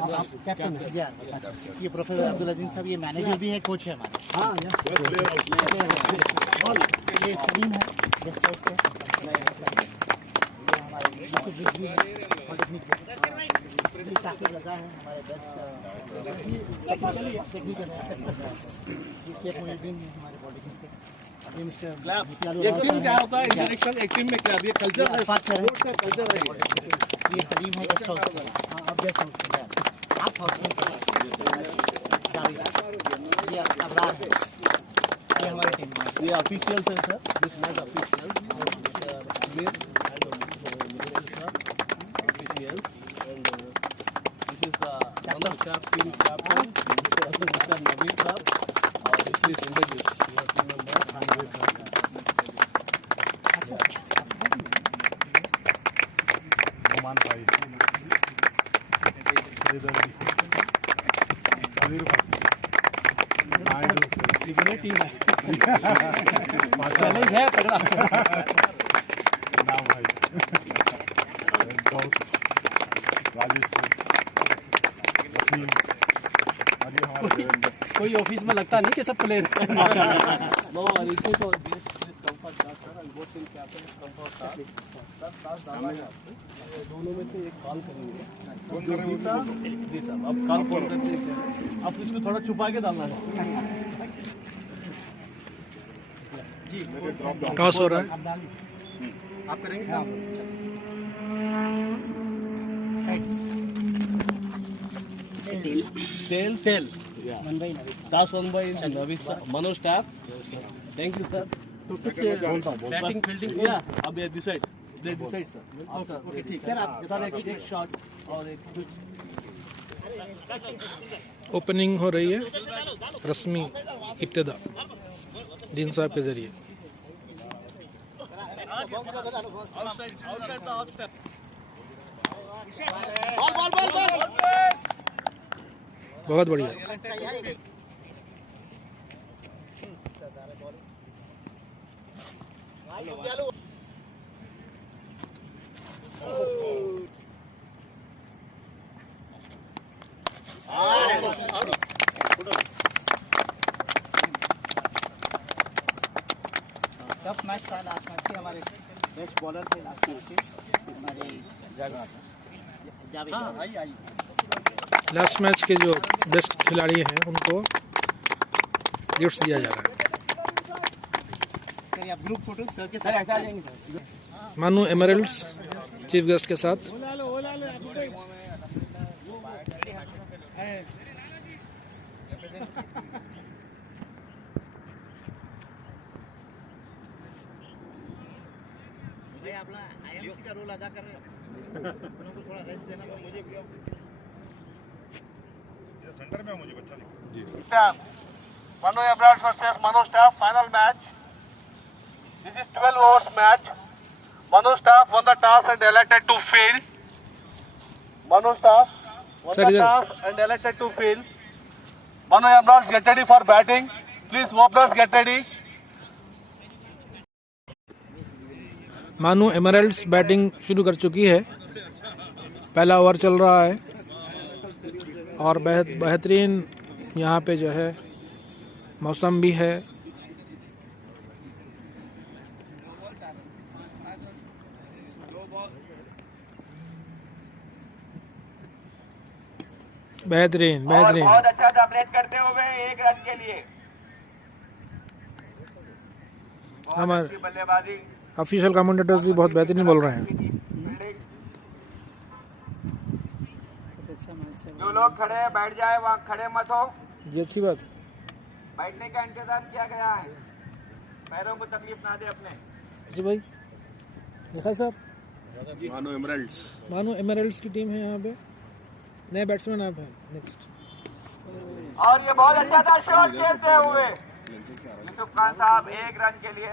आप कैप्टन हैं? अच्छा, ये प्रोफेसर अब्दुल अजीज साहब ये मैनेजर भी है, कोच है हमारे। हाँ, ये सलीम है, गेस्ट हाउस के। ये साकिब रज़ा है हमारे बेस्ट टेक्निकल शेख मुहिउद्दीन हमारे पॉलिटिक्स के। ये मिस्टर ये टीम क्या होता है? इंटरेक्शन एक टीम में क्या ये कल्चर है, बात कर रहे हैं। कल्चर है। ये सलीम है गेस्ट हाउस का। आप गेस्ट हाउस के हैं, आप हाउस में ये अबरार है, ये हमारी टीम है। ये ऑफिशियल है sir, this match official official and this is the under staff team captain mister Naveen साहब और दिस इज इंद्रजीत रोमान भाई टीम है चैलेंज है तगड़ा नाम भाई राजेश वसीम और ये हमारे कोई ऑफिस में लगता नहीं कि सब प्लेयर नो रिचू तो comfort sir and both team captain comfort sir 10 डालना है आपको, दोनों में से एक कॉल करेंगे जो जीता जी सर अब कॉल करते हैं, आप इसको थोड़ा छुपा के डालना है टॉस हो रहा है। आप करेंगे? हाँ, tell yeah task won by Navi sir, Manoj staff, thank you sir। तो कुछ बैटिंग फील्डिंग yeah अब ये डिसाइड सर ओके ठीक है आप सर एक शॉट और एक ओपनिंग हो रही है रस्मी इब्तिदा डीन साहब के जरिए। बहुत बढ़िया। टफ मैच था लास्ट मैच के, हमारे बेस्ट बॉलर थे लास्ट मैच के हमारे जावेद। लास्ट मैच के जो बेस्ट खिलाड़ी हैं उनको गिफ्ट्स दिया जा रहा है। आप ग्रुप फोटो सर के साथ आ जाएंगे सर। मानू एमरल्ड्स चीफ गेस्ट के साथ। भाई आप आईएमसी का रोल अदा कर रहे हो, उनको थोड़ा रेस्ट देना मुझे भी। सेंटर में मुझे बच्चा दिखा Manu Emeralds versus Manu Staff final match. This is 12 overs match. Manu Staff won the toss and elected to field. Manu Staff won the toss and elected to field. Manu Emeralds get ready for batting. Please warblers get ready. मानू emeralds batting शुरू कर चुकी है, पहला over चल रहा है और बेहतरीन यहाँ पे जो है मौसम भी है। बेहतरीन बेहतरीन बहुत अच्छा डबलेट करते हुए 1 रन के लिए हमारे अच्छी बल्लेबाजी। ऑफिशियल कमेंटेटर्स भी बहुत बेहतरीन बोल रहे हैं। जो लोग खड़े हैं बैठ जाए, वहाँ खड़े मत हो, जी अच्छी बात। बैठने का इंतजाम किया गया है, पैरों को तकलीफ ना दे अपने। जी भाई देखा साहब, मानो एमरल्ड्स की टीम है यहाँ पे, नए बैट्समैन आप हैं नेक्स्ट। और ये बहुत अच्छा था शॉट खेलते हुए यूसुफ खान साहब 1 रन के लिए।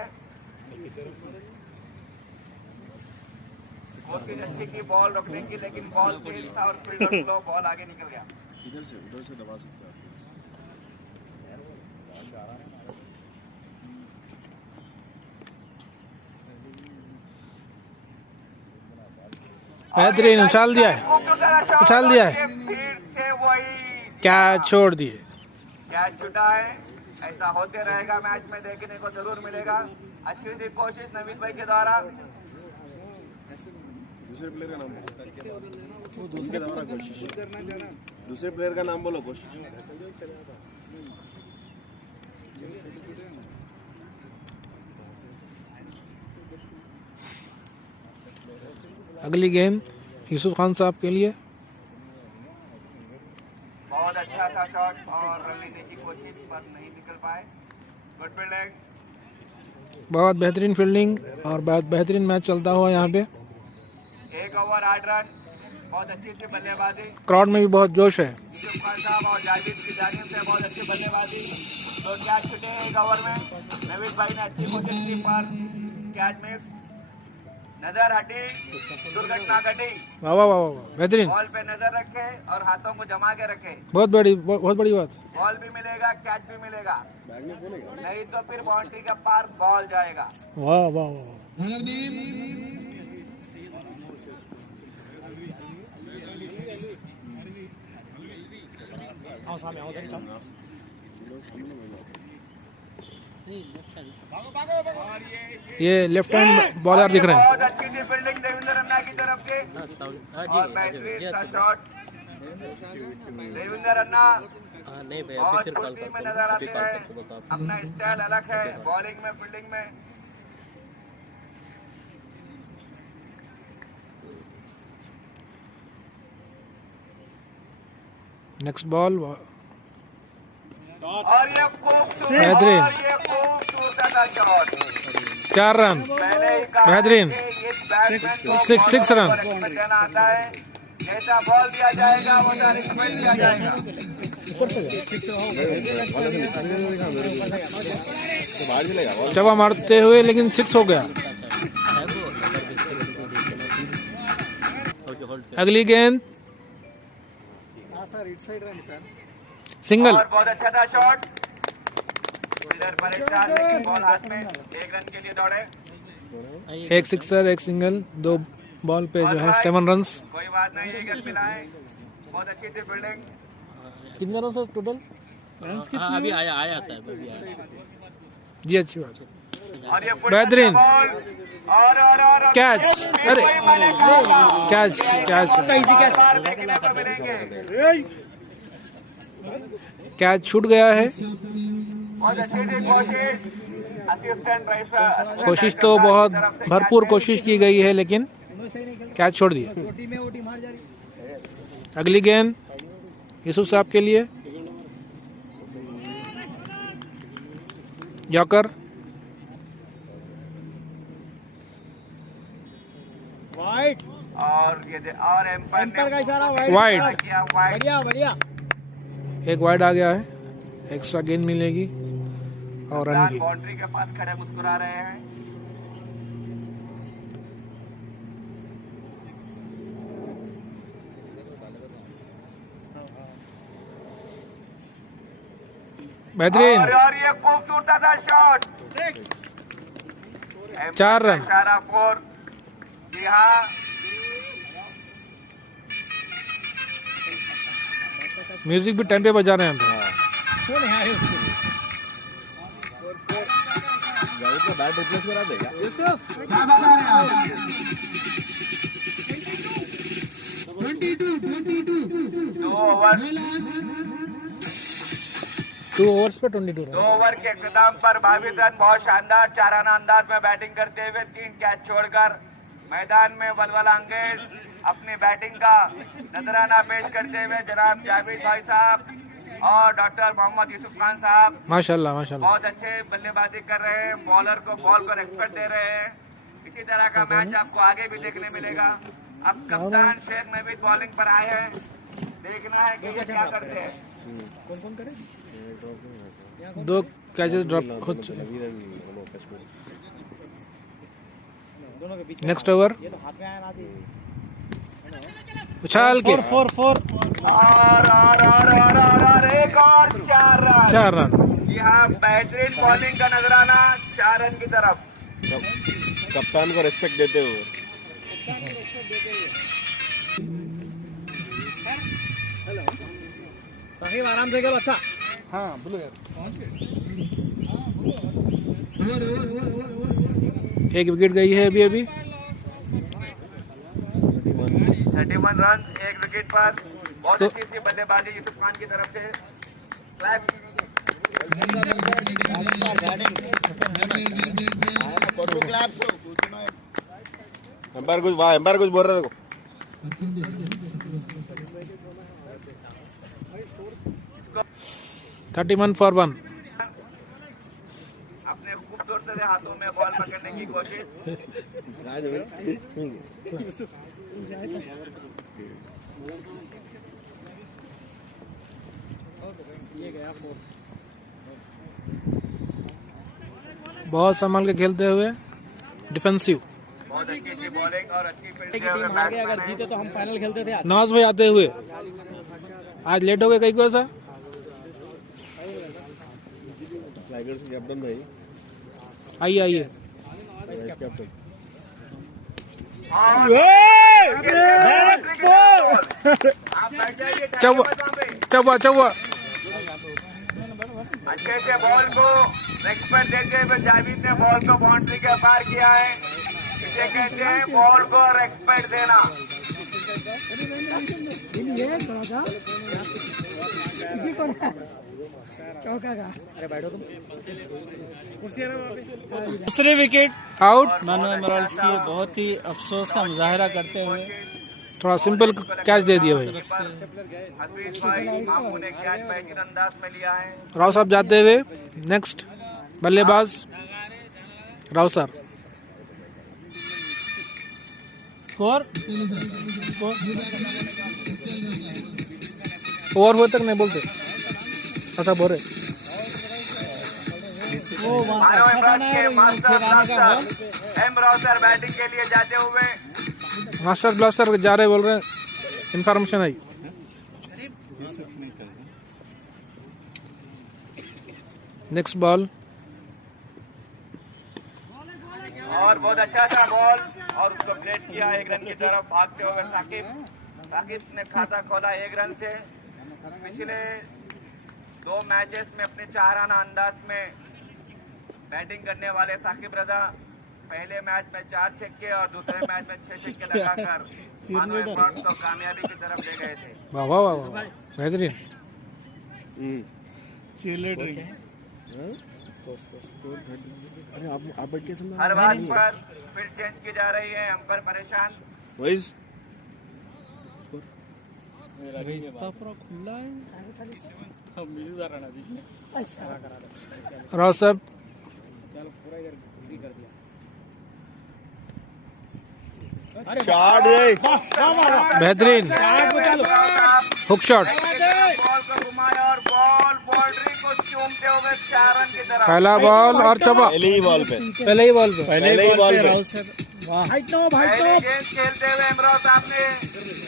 कोशिश अच्छी की बॉल रोकने की, लेकिन बॉल तेज था और फील्डर स्लो, बॉल आगे निकल गया। इधर से दबा सकते हैं। बेहतरीन उछाल दिया है, उछाल दिया है। फिर से कैच छोड़ दिए। कैच छुटा है। ऐसा होते रहेगा, मैच में देखने को जरूर मिलेगा। अच्छी सी कोशिश नवीन भाई के द्वारा। दूसरे प्लेयर का नाम बोलो। दूसरे दोबारा कोशिश। दूसरे प्लेयर का नाम बोलो, कोशिश। अगली गेंद यूसुफ खान साहब के लिए। बहुत अच्छा था शॉट और रन लेने की कोशिश पर नहीं निकल पाए। Good fielding. बहुत बेहतरीन फील्डिंग और बहुत बेहतरीन मैच चलता हुआ यहाँ पे। 1 ओवर 8 रन। बहुत अच्छी सी बल्लेबाजी। क्राउड में भी बहुत जोश है। यूसुफ खान साहब और जावेद की जानिब से बहुत अच्छी बल्लेबाजी। तो कैच छूटे 1 ओवर में। नवीन भाई ने अच्छी कोशिश की पर कैच मिस। नजर हटी, दुर्घटना घटी। वाह वाह वाह वाह, बेहतरीन। बॉल पे नजर रखे और हाथों को जमा के रखे। बहुत बड़ी बात। बॉल भी मिलेगा, कैच भी मिलेगा, नहीं तो फिर बाउंड्री के पार बॉल जाएगा। वाह वाह वाह। ये लेफ्ट हैंड बॉलर दिख रहे हैं। बहुत अच्छी थी फील्डिंग देवेंद्र रन्ना की तरफ से और बेहतरीन सा शॉट। देवेंद्र रन्ना बहुत फुर्ती में नजर आते हैं। अपना स्टाइल अलग है बॉलिंग में, फील्डिंग में। नेक्स्ट बॉल और ये खूबसूरत बेहतरीन। और ये खूबसूरत सा शॉट। 4 रन। मैंने ही कहा बेहतरीन। कि इस बैट्समैन को सिक्स रन। रिस्पेक्ट देना आता है। जैसा बॉल दिया जाएगा वैसा रिस्पेक्ट दिया जाएगा। चवा मारते हुए लेकिन 6 हो गया। अगली गेंद सिंगल। और बहुत अच्छा था शॉट। फील्डर परेशान लेकिन बॉल हाथ में। 1 रन के लिए दौड़े। 1 सिक्सर 1 सिंगल, 2 बॉल पे जो है 7 रन। कोई बात नहीं, 1 रन मिला है। बहुत अच्छी थी फील्डिंग। कितने रन टोटल? अभी आया साहब, अभी आया। जी अच्छी बात है। और ये बेहतरीन। बॉल और कैच। अरे कैच देखने को मिलेंगे। कैच छूट गया है। बहुत अच्छी थी कोशिश। असिस्टेंट राइफर कोशिश तो बहुत भरपूर कोशिश की गई है लेकिन कैच छोड़ दिया। अगली गेंद यूसुफ साहब के लिए। जॉकर और ये और एम्पायर का इशारा वाइड। किया। वाइड। एक वाइड आ गया है। एक्स्ट्रा गेंद मिलेगी और रन भी। बाउंड्री के पास खड़े मुस्कुरा रहे हैं। बेहतरीन। और ये खूबसूरत था शॉट। 4 रन। इशारा 4। जी हाँ, म्यूजिक भी टाइम पे बजा रहे हैं हम। बैट रिप्लेस करा देगा। 2 ओवर्स पे 22 2 ओवर के इख्तिताम पर 22 रन। बहुत शानदार चाराना अंदाज में बैटिंग करते हुए 3 कैच छोड़कर मैदान में वलवला अंगेज अपनी बैटिंग का नजराना पेश करते हुए जनाब जावेद भाई साहब और डॉक्टर मोहम्मद यूसुफ खान साहब माशाल्लाह माशाल्लाह। बहुत अच्छे बल्लेबाजी कर रहे हैं। बॉलर को बॉल को रेस्पेक्ट दे रहे हैं। इसी तरह का मैच आपको आगे भी देखने मिलेगा। अब कप्तान शेख नवीद बॉलिंग पर आए हैं। देखना है कि ये क्या करते हैं। 2 कैचेस ड्रॉप हो चुके। नेक्स्ट ओवर उछाल के 4 और एक और 4 रन। 4 रन। यहाँ बेहतरीन बॉलिंग का नजराना 4 रन की तरफ। कप्तान को रिस्पेक्ट देते हुए। साहिब आराम से अच्छा हाँ बोलो यार। एक विकेट गई है अभी अभी। 31 रन, एक विकेट पर। बहुत अच्छी सी बल्लेबाजी यूसुफ खान की तरफ से। क्लैप। एम्पायर कुछ वाह एम्पायर कुछ बोल रहा है देखो। Thirty 31 for 1। अपने खूबसूरत से हाथों में बॉल पकड़ने की कोशिश। बहुत संभाल के खेलते हुए, डिफेंसिव। बहुत अच्छी सी बॉलिंग और अच्छी फील्डिंग। अगर जीते तो हम फाइनल खेलते थे। नवाज भाई आते हुए आज लेट हो गए कहीं को ऐसा। टाइगर्स कैप्टन भाई आइए आइए। कैप्टन चौवा चौवा। अच्छे से बॉल को रेस्पेक्ट देते हुए जावेद ने बॉल को बाउंड्री के पार किया है। इसे कहते हैं बॉल को रेस्पेक्ट देना। दूसरे विकेट आउट। मानो एमराल्ड्स की बहुत ही अफसोस का मुजाहरा करते हुए थोड़ा सिंपल कैच दे दिया भाई। हफीज भाई मामू ने कैच बेहतरीन अंदाज में लिया है। राव साहब जाते हुए। नेक्स्ट बल्लेबाज राव सर। स्कोर ओवर हुए तक नहीं बोलते, ऐसा बोल रहे। मानो इमरान के मास्टर ब्लास्टर एम राउसर बैटिंग के लिए जाते हुए। मास्टर ब्लास्टर जा रहे बोल रहे हैं, इंफॉर्मेशन आई। नेक्स्ट बॉल और बहुत अच्छा सा बॉल और उसको प्लेट किया एक रन की तरफ भागते हुए साकिब। साकिब ने खाता खोला 1 रन से। पिछले 2 मैचेस में अपने 4 आना अंदाज में बैटिंग करने वाले साकिब रजा पहले मैच में 4 छक्के और दूसरे मैच में 6 छक्के लगाकर मानो एमराल्ड्स को कामयाबी की तरफ ले गए थे। वाह वाह वाह वाह, बेहतरीन। अरे आप बैठ के सुन हर बात पर फील्ड चेंज की जा रही है। अंपायर परेशान। वॉइस राव साहब शॉट बेहतरीन हुक शॉट। बॉल को घुमाया और बॉल बाउंड्री को चूमते हुए 4 रन की तरफ। पहला बॉल और चौवा। पहले ही बॉल पे पहले ही बॉल पे। पहले ही बॉल पे पहले गेंद खेलते हुए इमरान साहब ने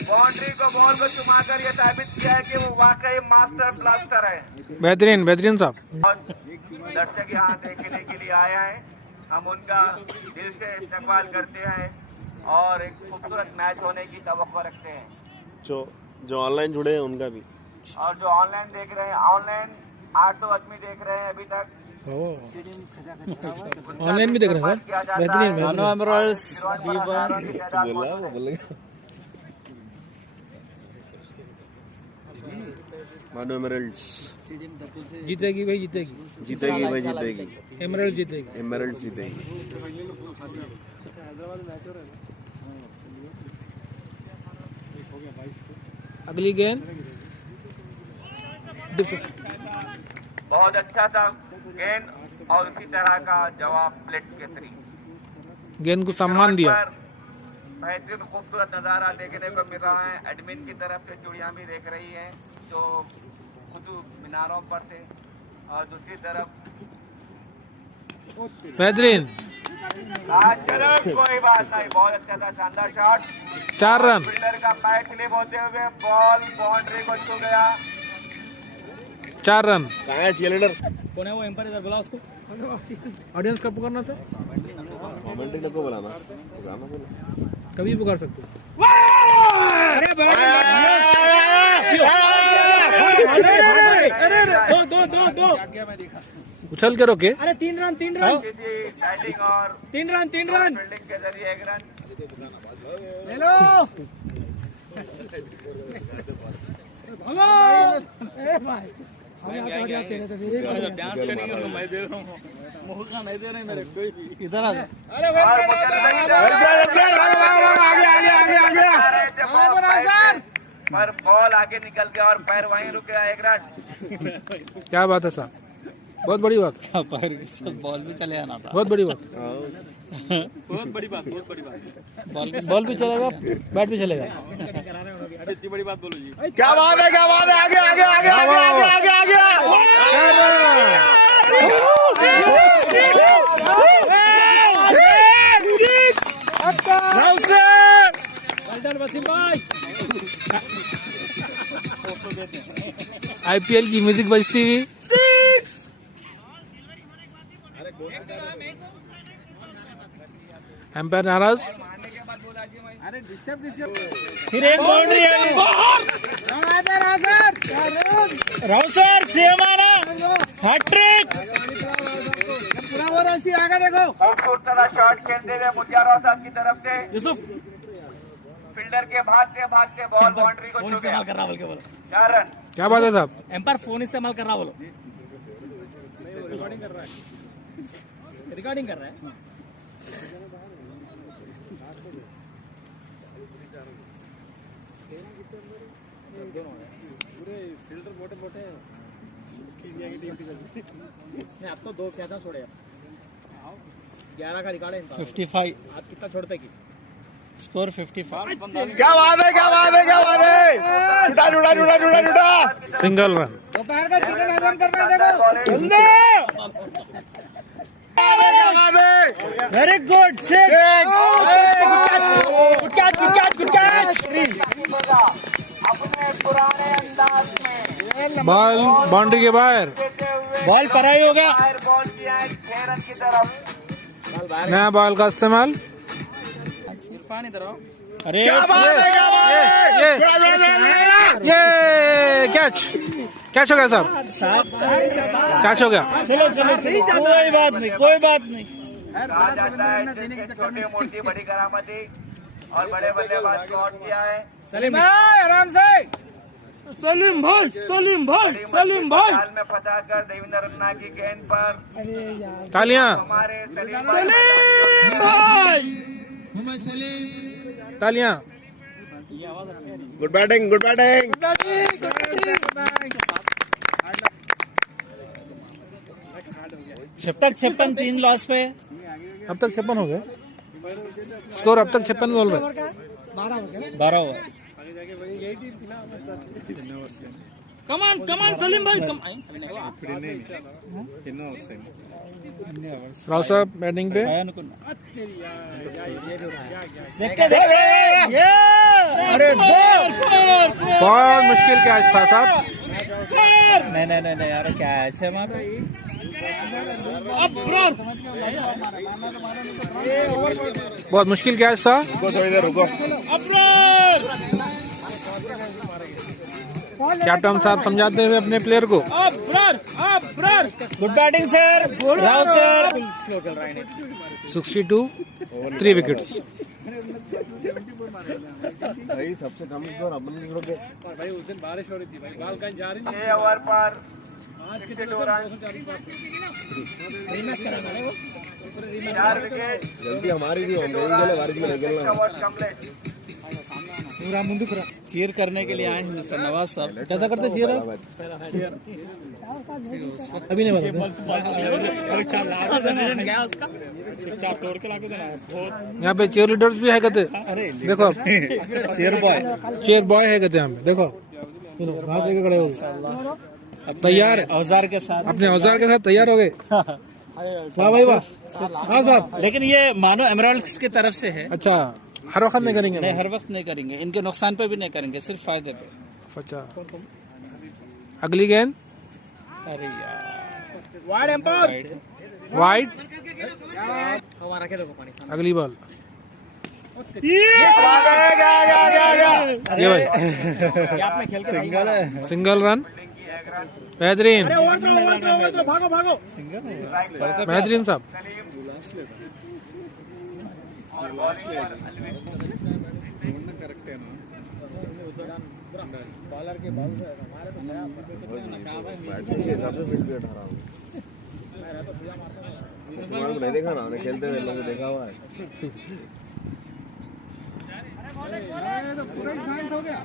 बाउंड्री को बॉल को चुमाकर ये साबित किया है कि वो वाकई मास्टर ब्लास्टर है। बेहतरीन बेहतरीन साहब। और दर्शक यहाँ देखने के लिए आया है। हम उनका दिल से इस्तेमाल करते हैं और एक खूबसूरत मैच होने की तवक्को रखते हैं। जो ऑनलाइन जुड़े हैं उनका भी। और जो ऑनलाइन देख रहे हैं, ऑनलाइन 800 आदमी देख रहे हैं अभी तक। ऑनलाइन भी देख रहे हैं सर, बेहतरीन। मानो एमराल्ड्स मानो एमराल्ड्स जीतेगी भाई, जीतेगी जीतेगी भाई, जीतेगी। एमराल्ड जीतेगी। एमराल्ड्स जीतेगी। अगली गेंद बहुत अच्छा था गेंद और उसी तरह का जवाब प्लेट के थ्री। गेंद को सम्मान दिया। बेहतरीन खूबसूरत नजारा देखने को मिल रहा है। एडमिन की तरफ से चूड़ियां भी देख रही हैं जो खुद मीनारों पर थे और दूसरी तरफ बेहतरीन। चलो कोई बात नहीं, बहुत अच्छा था, शानदार शॉट। 4 रन। फील्डर का पैर स्लिप होते हुए बॉल बाउंड्री को छू गया। 4 रन। कहाँ है चीयरलीडर? कौन है वो एम्पायर? इधर बुला उसको। ऑडियंस कब पुकारना सर? कमेंट्री को बुलाना बोला। कभी पुकार सकते हो। उछल के रोके। बैटिंग और 3 रन फील्डिंग के जरिए 1 रन। डांस करेंगे तो मैं दे रहा हूँ, मौका नहीं दे रहे मेरे कोई। इधर आ जा। पर बॉल आगे निकल गया और पैर वहीं रुक गया। 1 रन। क्या बात है साहब, बहुत बड़ी बात, पैर के साथ बॉल भी चले आना था। बहुत बड़ी बात। बहुत बड़ी बात, बहुत बड़ी बात। बॉल भी चलेगा, बैट भी चलेगा। इतनी बड़ी बात बोलो जी। क्या बात है, क्या बात है, आगे आगे आगे आगे आगे आगे IPL की म्यूजिक बजती हुई। एम्पायर नाराज। फिर एक बाउंड्री है। राव सर सीएम आना हैट्रिक। आगे देखो। खूबसूरत शॉट खेलते हुए मुतिया राव साहब की तरफ से यूसुफ फील्डर के भागते भागते बॉल बाउंड्री को छू गया। कर रहा बोल के बोलो। 4 रन। क्या बात है साहब, एम्पायर फोन इस्तेमाल कर रहा बोलो। रिकॉर्डिंग कर रहा है। अब तो 2 क्या था छोड़े, 11 का रिकॉर्ड है। 55 आज कितना छोड़ते की स्कोर 55। क्या बात है, क्या बात है, क्या बात है। जुटा जुटा जुटा जुटा जुटा। Single run. दोपहर का चिकन हजम करना देखो। Very good. अपने पुराने अंदाज में बॉल बाउंड्री के बाहर। बॉल पराई होगा। फायर बॉल किया है 6 रन की तरफ। नया बॉल का इस्तेमाल। अरे क्या बात है, क्या बात है। ये कैच हो गया साहब, कैच हो गया। चलो चलो चलो, कोई बात नहीं, कोई बात नहीं। कहा जाता है छोटी मोटी बड़ी करामती और बड़े बल्लेबाज को आउट किया है। आराम से। सलीम भाई, सलीम भाई, सलीम भाई। जाल में फंसाकर देवेंद्र रत्ना की गेंद पर तालियां, हमारे तालियां। Good batting, good batting. 56 3 loss पे। अब तक 56 हो गए स्कोर, अब तक 56 बॉल में 12 हुआ। कमान सलीम भाई राव साहब बैटिंग पे। अरे बहुत मुश्किल कैच था साहब। नहीं यार, क्या है हमारा। बहुत मुश्किल कैच था। रुको थोड़ी देर रुको। कैप्टन साहब समझाते हुए अपने प्लेयर को। Good batting sir, Rao sir. 62, 3 wickets. भाई सबसे कम स्कोर अपन लोग के। 6 ओवर पर 62 रन, 4 विकेट। गलती हमारी भी होंगी, बारिश में निकलना। पूरा मुंडू पूरा चीयर करने के लिए आए हैं मिस्टर नवाज साहब। कैसा करते चीयर अभी नहीं यहाँ पे चीयर लीडर्स भी है कहते। देखो चीयर बॉय है कहते यहाँ पे। देखो वहाँ से खड़े हो गए, तैयार है औजार के साथ, अपने औजार के साथ तैयार हो गए। वाह भाई वाह। हाँ साहब, लेकिन ये मानो एमराल्ड्स की तरफ से है। अच्छा, हर वक्त नहीं करेंगे? नहीं, हर वक्त नहीं करेंगे, इनके नुकसान पे भी नहीं करेंगे, सिर्फ फायदे पे। अच्छा, अगली गेंद। अरे यार, वाइड एम्पायर, वाइड। अगली बॉल। ये भाई गैप में खेल के सिंगल रन, बेहतरीन भागो भागो बेहतरीन साहब। बॉलर के बॉल से हमारे तो गया बैट्समैन के हिसाब से फील्ड पे उठा रहा हूँ। तुम्हारे को नहीं देखा ना, उन्हें खेलते हुए लोगों को देखा हुआ है।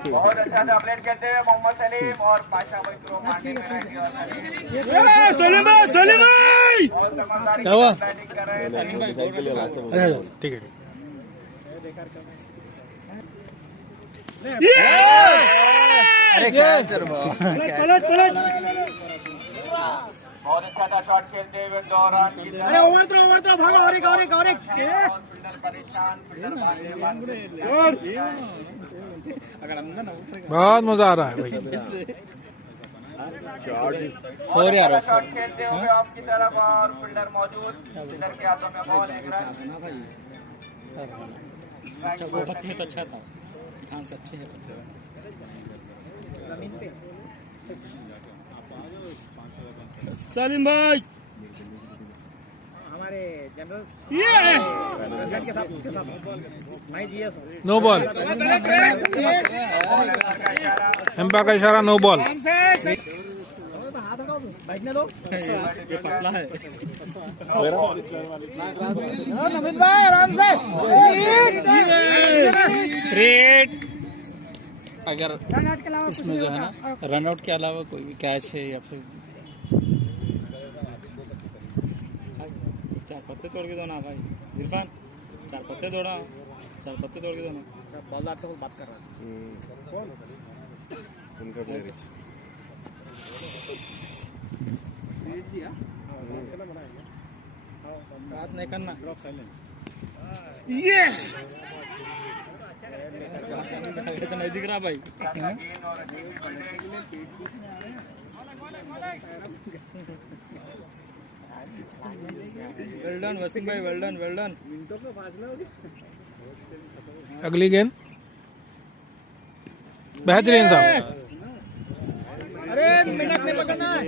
बहुत अच्छा था अपडेट करते हुए मोहम्मद सलीम और पाशा भाई थ्रो मारने में रहेंगे और क्या हुआ? बैटिंग कर रहे हैं सलीम भाई। डिसाइड के लिए लास्ट में ठीक है। बहुत अच्छा था शॉट खेलते हुए दौरान अरे ओवर थ्रो भागो और एक फील्डर परेशान फील्डर भागने वाले अगर अंदर ना बहुत मजा आ रहा है भाई। और यार शॉट खेलते हुए ऑफ की तरफ और फील्डर मौजूद, फील्डर के हाथों में बॉल, एक रन। अच्छा वो पत्ती तो अच्छा था, चांस अच्छे हैं जमीन पे। सलीम भाई हमारे जनरल के साथ उसके साथ मैं जीएस नो बॉल, एम्पायर का इशारा नो बॉल। बैठने दो, ये पतला है। नवीन भाई आराम से ग्रेट। अगर इसमें जो है ना रन आउट के अलावा कोई भी कैच है या फिर चार पत्ते तोड़ के दो ना भाई इरफान, चार पत्ते तोड़ के दो ना। बॉलर से बात कर रहा है उनका प्लेयर बात नहीं करना। ये तो नहीं दिख रहा भाई। वेल डन वसीम भाई, वेल डन वेल डन। अगली गेंद बेहतरीन साहब। अरे मिनट नहीं पकड़ना है।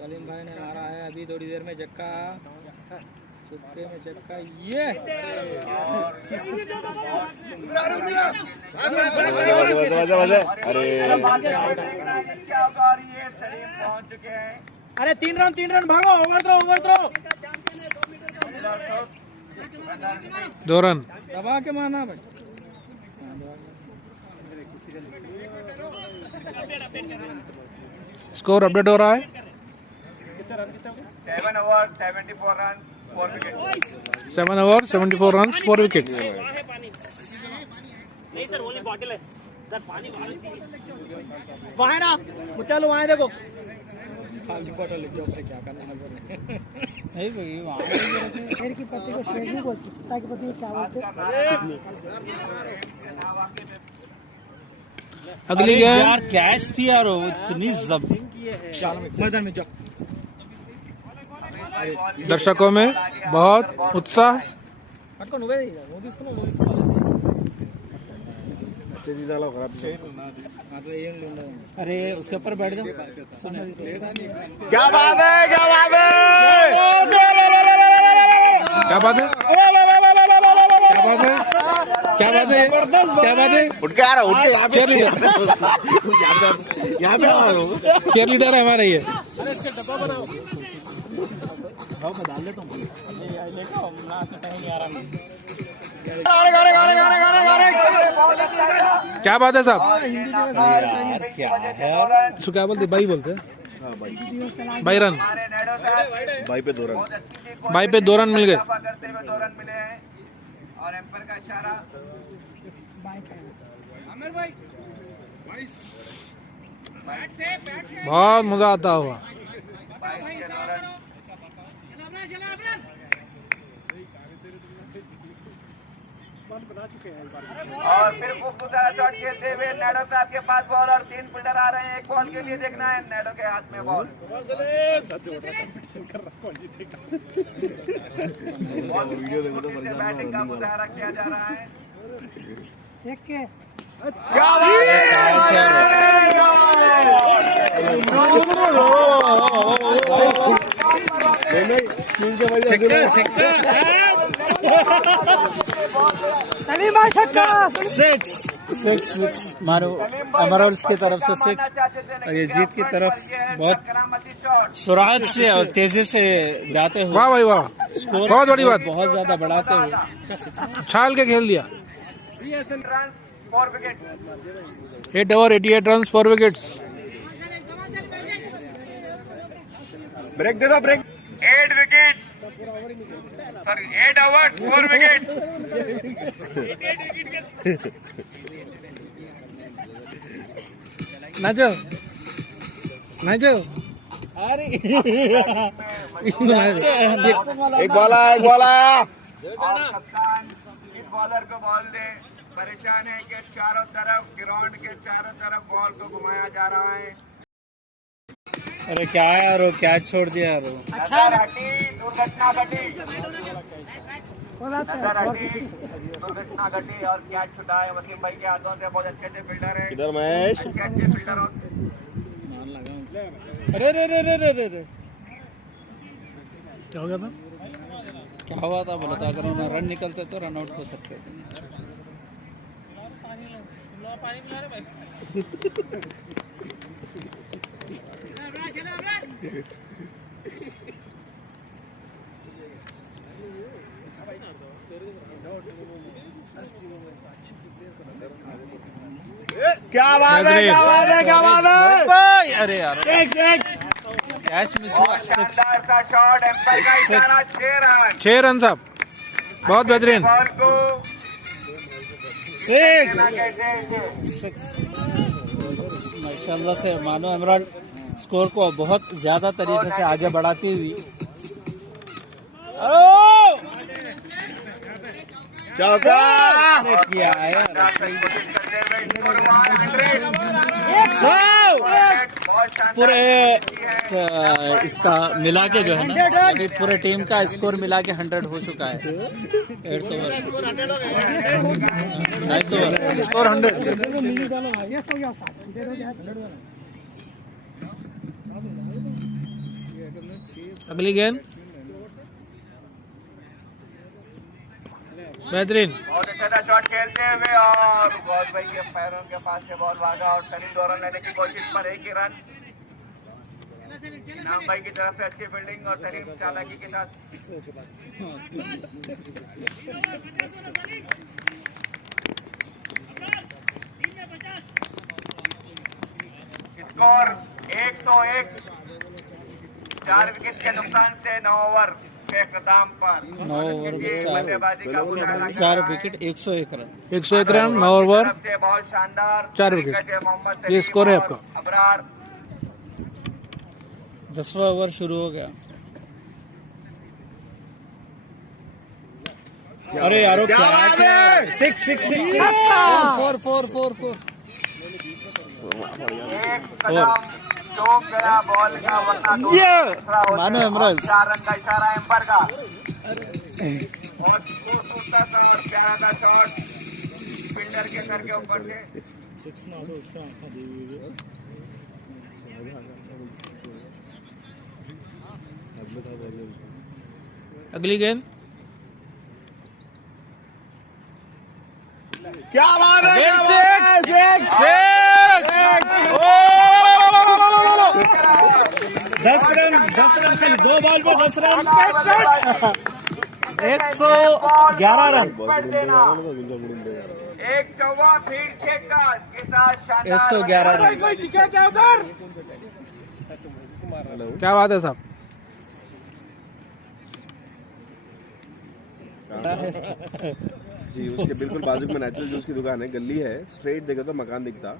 सलीम भाई ने मारा है अभी थोड़ी देर में चक्का, चुक्के में चक्का। ये अरे क्या होगा, और ये सलीम पहुंच चुके हैं। अरे तीन रन भागो, ओवर थ्रो 2 रन। दबा के मारना भाई। स्कोर अपडेट हो रहा है। 7 over 74 run 4 wicket. 7 over 74 run 4 wickets. वहाँ है ना, चलो वहाँ देखो। खाली बॉटल लिख जाओ भाई, क्या करना है बोले। नहीं भाई वहाँ शेर की पत्ती को शेर नहीं बोलते, चित्ता की पत्ती को क्या बोलते? अगली गेंद यार कैच थी यार, वो इतनी मैदान में जाओ। दर्शकों में बहुत उत्साह। पटको नुवे अच्छी चीज आला खराब चीज। अरे उसके ऊपर बैठ जाओ। क्या बात है, क्या बात है, क्या बात है, क्या बात है, क्या बात है, क्या बात है। उठ के आ रहा, उठ के यहाँ पे यहाँ पे आ रहा हूँ। केयर लीडर हमारा ये। डाल दे तुम देखो नहीं आ रहा। क्या बात है साहब। यार क्या है, इसको क्या बोलते, बाई बोलते हैं। बाई रन, भाई पे 2 रन। बाई पे 2 रन मिल गए। करते हुए 2 रन मिले हैं और एम्पायर का इशारा। बहुत मजा आता हुआ। 22 के 2 रन। और फिर खूबसूरत शॉट खेलते हुए नेडो साहब के पास बॉल और 3 फील्डर आ रहे हैं। एक बॉल के लिए देखना है नेडो के हाथ में बॉल। बैटिंग का मुजाहरा किया जा रहा है। देख के क्या बात सलीम भाई छक्का। सिक्स मारो एमराल्ड्स की तरफ से 6 और ये जीत की तरफ बहुत सुरात से और तेजी से जाते हुए वाह भाई वाह, स्कोर बहुत बड़ी बात, बहुत ज्यादा बढ़ाते हुए छाल के खेल दिया। 4 wicket. 8 over 88 run 4 wickets. Break दे दो, break. 8 wicket, sorry 8 over 4 wicket. नाचो नाचो। एक बॉल आया, एक बॉल आया। और कप्तान इस बॉलर को बॉल दे। परेशान है कि चारों तरफ ग्राउंड के चारों तरफ बॉल को घुमाया जा रहा है। अरे क्या है यार, वो कैच छोड़ दिया यार। नजर हटी, दुर्घटना घटी। नजर हटी, दुर्घटना घटी और कैच छुटा है वसीम भाई के हाथों से। बहुत अच्छे फील्डर है, इधर महेश। अच्छे फील्डर। अरे रे रे रे रे रे क्या हो गया था? क्या हुआ था बोला था, अगर उन्हें रन निकलते तो रन आउट हो सकते थे। क्या बात है, क्या बात है, क्या बात है। अरे यार कैच मिस हुआ। शानदार सा शॉट, एम्पायर का इशारा, 6 रन। 6 रन साहब, बहुत बेहतरीन। बॉल को 6 देना कैसे? माशाल्लाह से मानो एमराल्ड स्कोर को बहुत ज्यादा तरीके से आगे बढ़ाती हुई। चौका किया है यार। पूरे इसका मिला के जो है ना, अभी पूरे टीम का स्कोर मिला के 100 हो चुका है। 8 ओवर स्कोर 100। यस हो गया साहब। अगली गेंद बेहतरीन। बहुत अच्छा शॉट खेलते हुए और बॉल भाई के पैरों के पास से बॉल भागा और सलीम 2 रन लेने की कोशिश पर 1 ही रन। इनाम भाई की तरफ से अच्छी फील्डिंग और सलीम चालाकी के साथ। स्कोर 101, 4 विकेट के नुकसान से 9 ओवर के इख्तिताम पर 9 ओवर में बल्लेबाजी का मुजाहरा 4 विकेट 101 रन। 101 रन 9 ओवर तरफ से बहुत शानदार 4 विकेट। मोहम्मद ये सलीम स्कोर है और आपका। अबरार। 10वां ओवर शुरू हो गया। अरे यारो क्या बात है। 6 4 4 4 4 एक कदम चौक गया बॉल का, वरना मानो एमराल्ड्स। 4 रन का इशारा एम्पायर का। और खूबसूरत और प्यारा सा शॉट फील्डर के सर के ऊपर से। अगली गेंद क्या बात है, क्या बात है। 10 रन खाली 2 बॉल पे 10 रन 111 रन। एक 14 फीट छक्का के साथ शानदार 111 रन। क्या बात है साहब। जी, उसके बिल्कुल बाजू में नेचुरल जूस की दुकान है, गली है, स्ट्रेट देखो तो मकान दिखता,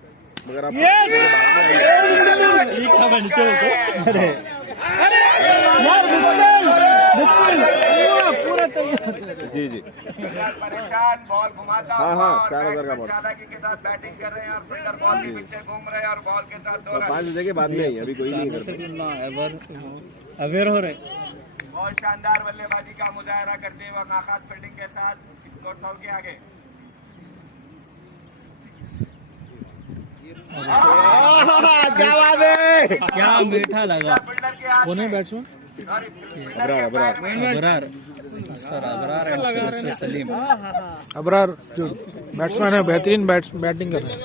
मगर आप जी जी जी परेशान बॉल घुमाता हाँ, हुआ हाँ, और 4,000 का बॉल। चालाकी के साथ बैटिंग कर रहे हैं और फिल्डर बॉल के पीछे घूम रहे हैं और बॉल के साथ दो रन। 5 बजे के बाद में ही, अभी कोई नहीं है घर पे। अवेयर हो रहे। बहुत शानदार बल्लेबाजी का मुजाहरा करते हुए नाकात फील्डिंग के साथ स्कोर 100 के आगे। क्या बात है। क्या मीठा लगा। फील्डर के हाथ कौन है batsman? Abrar Abrar Abrar mister Abrar and mister Salim. Abrar जो बैट्समैन है बेहतरीन बैटिंग कर रहे हैं।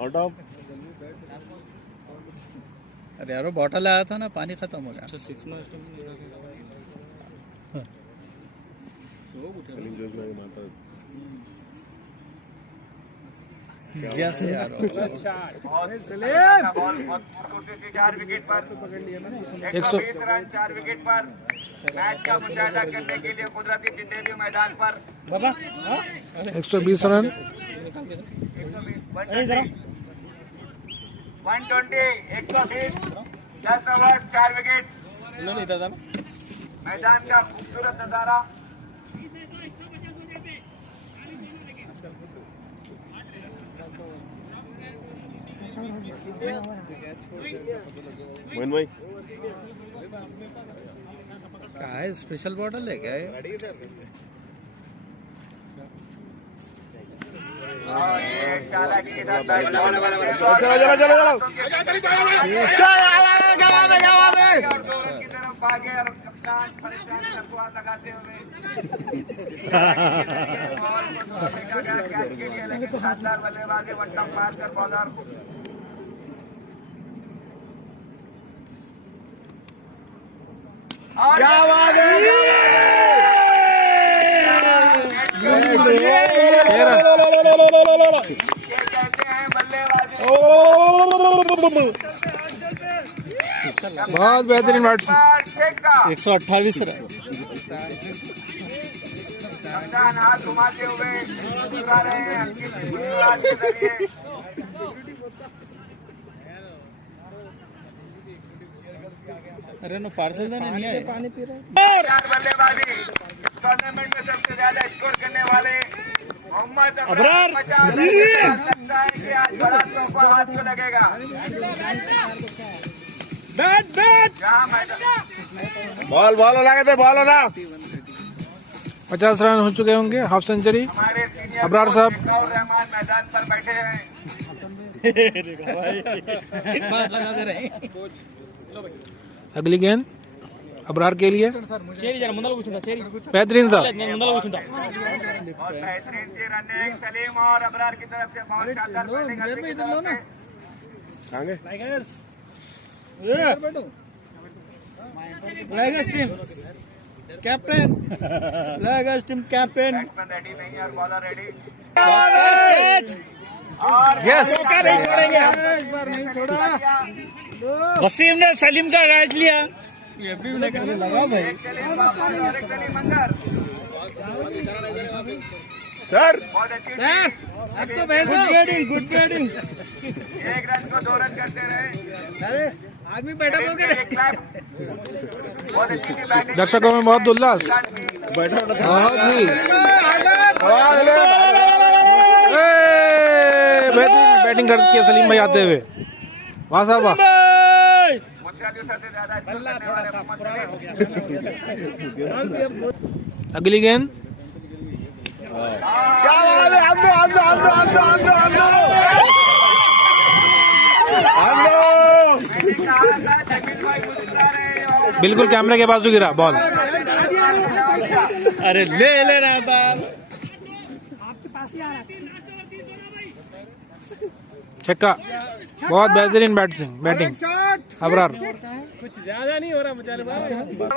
Out of. अरे यार वो बॉटल आया था ना, पानी खत्म हो गया। सलीम जोश में मारता है। यस यार बॉल बहुत खूबसूरती से 4 विकेट पर 120 रन 4 विकेट पर। मैच का मुशाहिदा करने के लिए कुदरती जिंदगी मैदान पर 120 रन 120 120 10 ओवर 4 विकेट। मैदान का खूबसूरत नजारा। मोहन भाई क्या है, स्पेशल बॉटल है क्या ये? चालाकी के साथ बैट चलो चलो चलो चलो की तरफ भागे और कप्तान परेशान शतुआ लगाते हुए बॉल को धोने का कैच के लिए, लेकिन शानदार बल्लेबाजी वन टॉप मार कर बॉलर क्या बात है। ये कहते हैं बल्लेबाजी। बहुत बेहतरीन बैट्समैन। 128 रन। कप्तान हाथ घुमाते हुए बुला रहे हैं अंकित गुजरात के जरिए। अरे नो पार्सल देने नहीं आए। चार बल्लेबाजी टूर्नामेंट में सबसे ज्यादा स्कोर करने वाले मोहम्मद अबरार 50 रन लगता है कि आज बड़ा तोहफा हाथ में लगेगा। जहाँ मैदान बॉल बॉल लगा दे, बॉल ना 50 रन हो चुके होंगे, हाफ सेंचुरी। हमारे सीनियर अबरार साहब। और रहमान मैदान पर बैठे हैं। लगा दे रहे। अगली गेंद अबरार के लिए बेहतरीन सा। और बेहतरीन सी रनिंग सलीम और अबरार की तरफ से बहुत शानदार बैटिंग की तरफ से। आगे कैप्टन कैप्टन बैट्समैन रेडी नहीं है और बॉलर रेडी। यस, वसीम ने सलीम का कैच लिया। ये भी लगा भाई। सलीम बाबर और एक सलीम अंदर। सर बहुत अच्छी अब तो गुड बैटिंग। एक रन को 2 रन करते रहे। अरे आदमी बैठा हो गया। एक क्लैप। बहुत अच्छी सी बैटिंग। दर्शकों में बहुत उल्लास, बहुत ही बेहतरीन बैटिंग करके सलीम भाई आते हुए। वाह साहब वाह। मुद्दा से ज्यादा स्कोर करने वाले मोहम्मद सलीम। अगली गेंद क्या बात है। बिल्कुल कैमरे के बाजू गिरा बॉल। अरे ले रहा था। छक्का, बहुत बेहतरीन बैटिंग अबरार।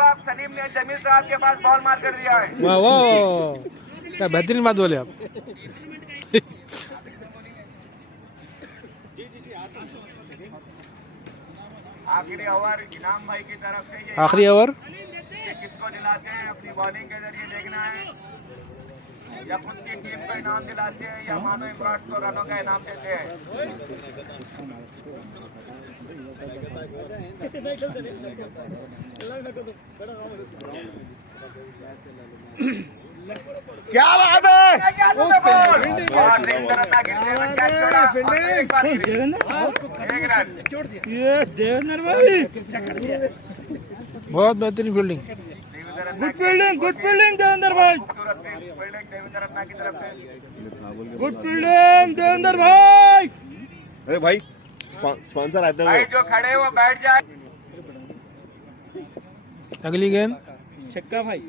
अब सलीम ने जमील साहब के पास बॉल मार कर दिया है। वाह वाह, क्या बेहतरीन बात बोले आप। आखिरी ओवर इनाम भाई की तरफ से ये आखिरी ओवर किसको दिलाते हैं, अपनी बॉलिंग के जरिए देखना है, या खुद की टीम को इनाम दिलाते हैं, या मानो इमरान को रनों का इनाम देते हैं। क्या बात है? देवेंद्र भाई बहुत बेहतरीन फील्डिंग। गुड फील्डिंग देवेंद्र भाई, गुड फील्डिंग देवेंद्र भाई। अरे भाई स्पॉन्सर आते हुए जो खड़े हो बैठ जाए। अगली गेंद छक्का भाई,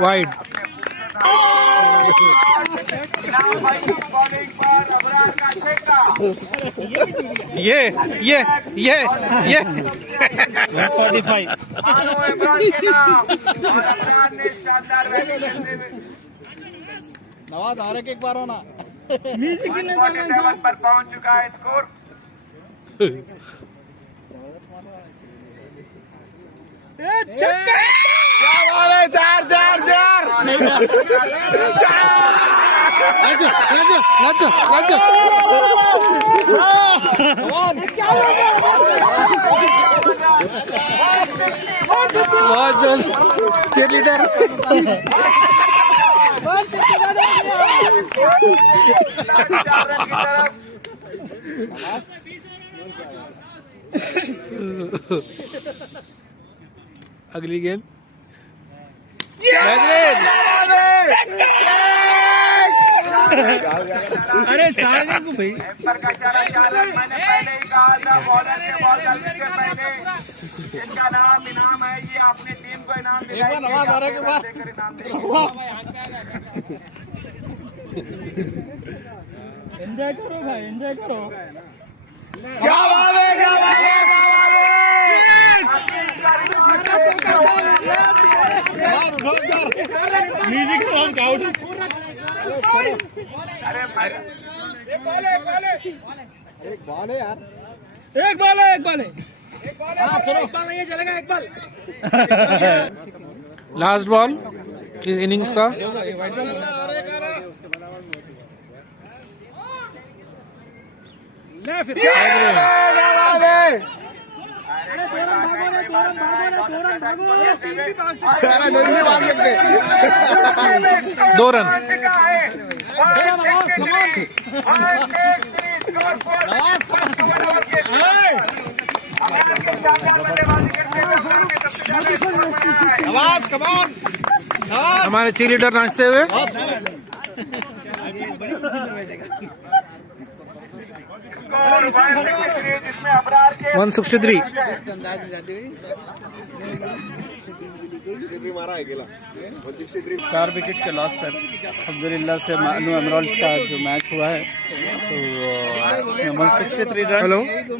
वाइड। ये 145। नवाज आ रहे एक बार होना पर पहुंच चुका है स्कोर। बहुत जोश चीयरलीडर। अगली गेंद अरे चालेंगे को भाई। मैंने पहले ही कहा था बॉलर के बॉल करने के पहले इनका नाम इनाम है, ये अपनी टीम को इनाम दिलाएगी। नवाज आ रहा के बाद एंजॉय करो भाई, एंजॉय करो। क्या बात है? क्या बात है? Music song out. अरे भाई एक बॉल है यार, एक बॉल है, एक बॉल है। हाँ चलो, एक बॉल नहीं चलेगा, एक बॉल। लास्ट बॉल इस इनिंग्स का। दो रन। नवाज कमान, हमारे चीयरलीडर नाचते हुए। जिसमें अबरार के 163। मारा है अकेला 163। 4 विकेट के लॉस पर अल्हम्दुलिल्लाह से मानू एमराल्ड्स का जो मैच हुआ है तो उसमें 163 रन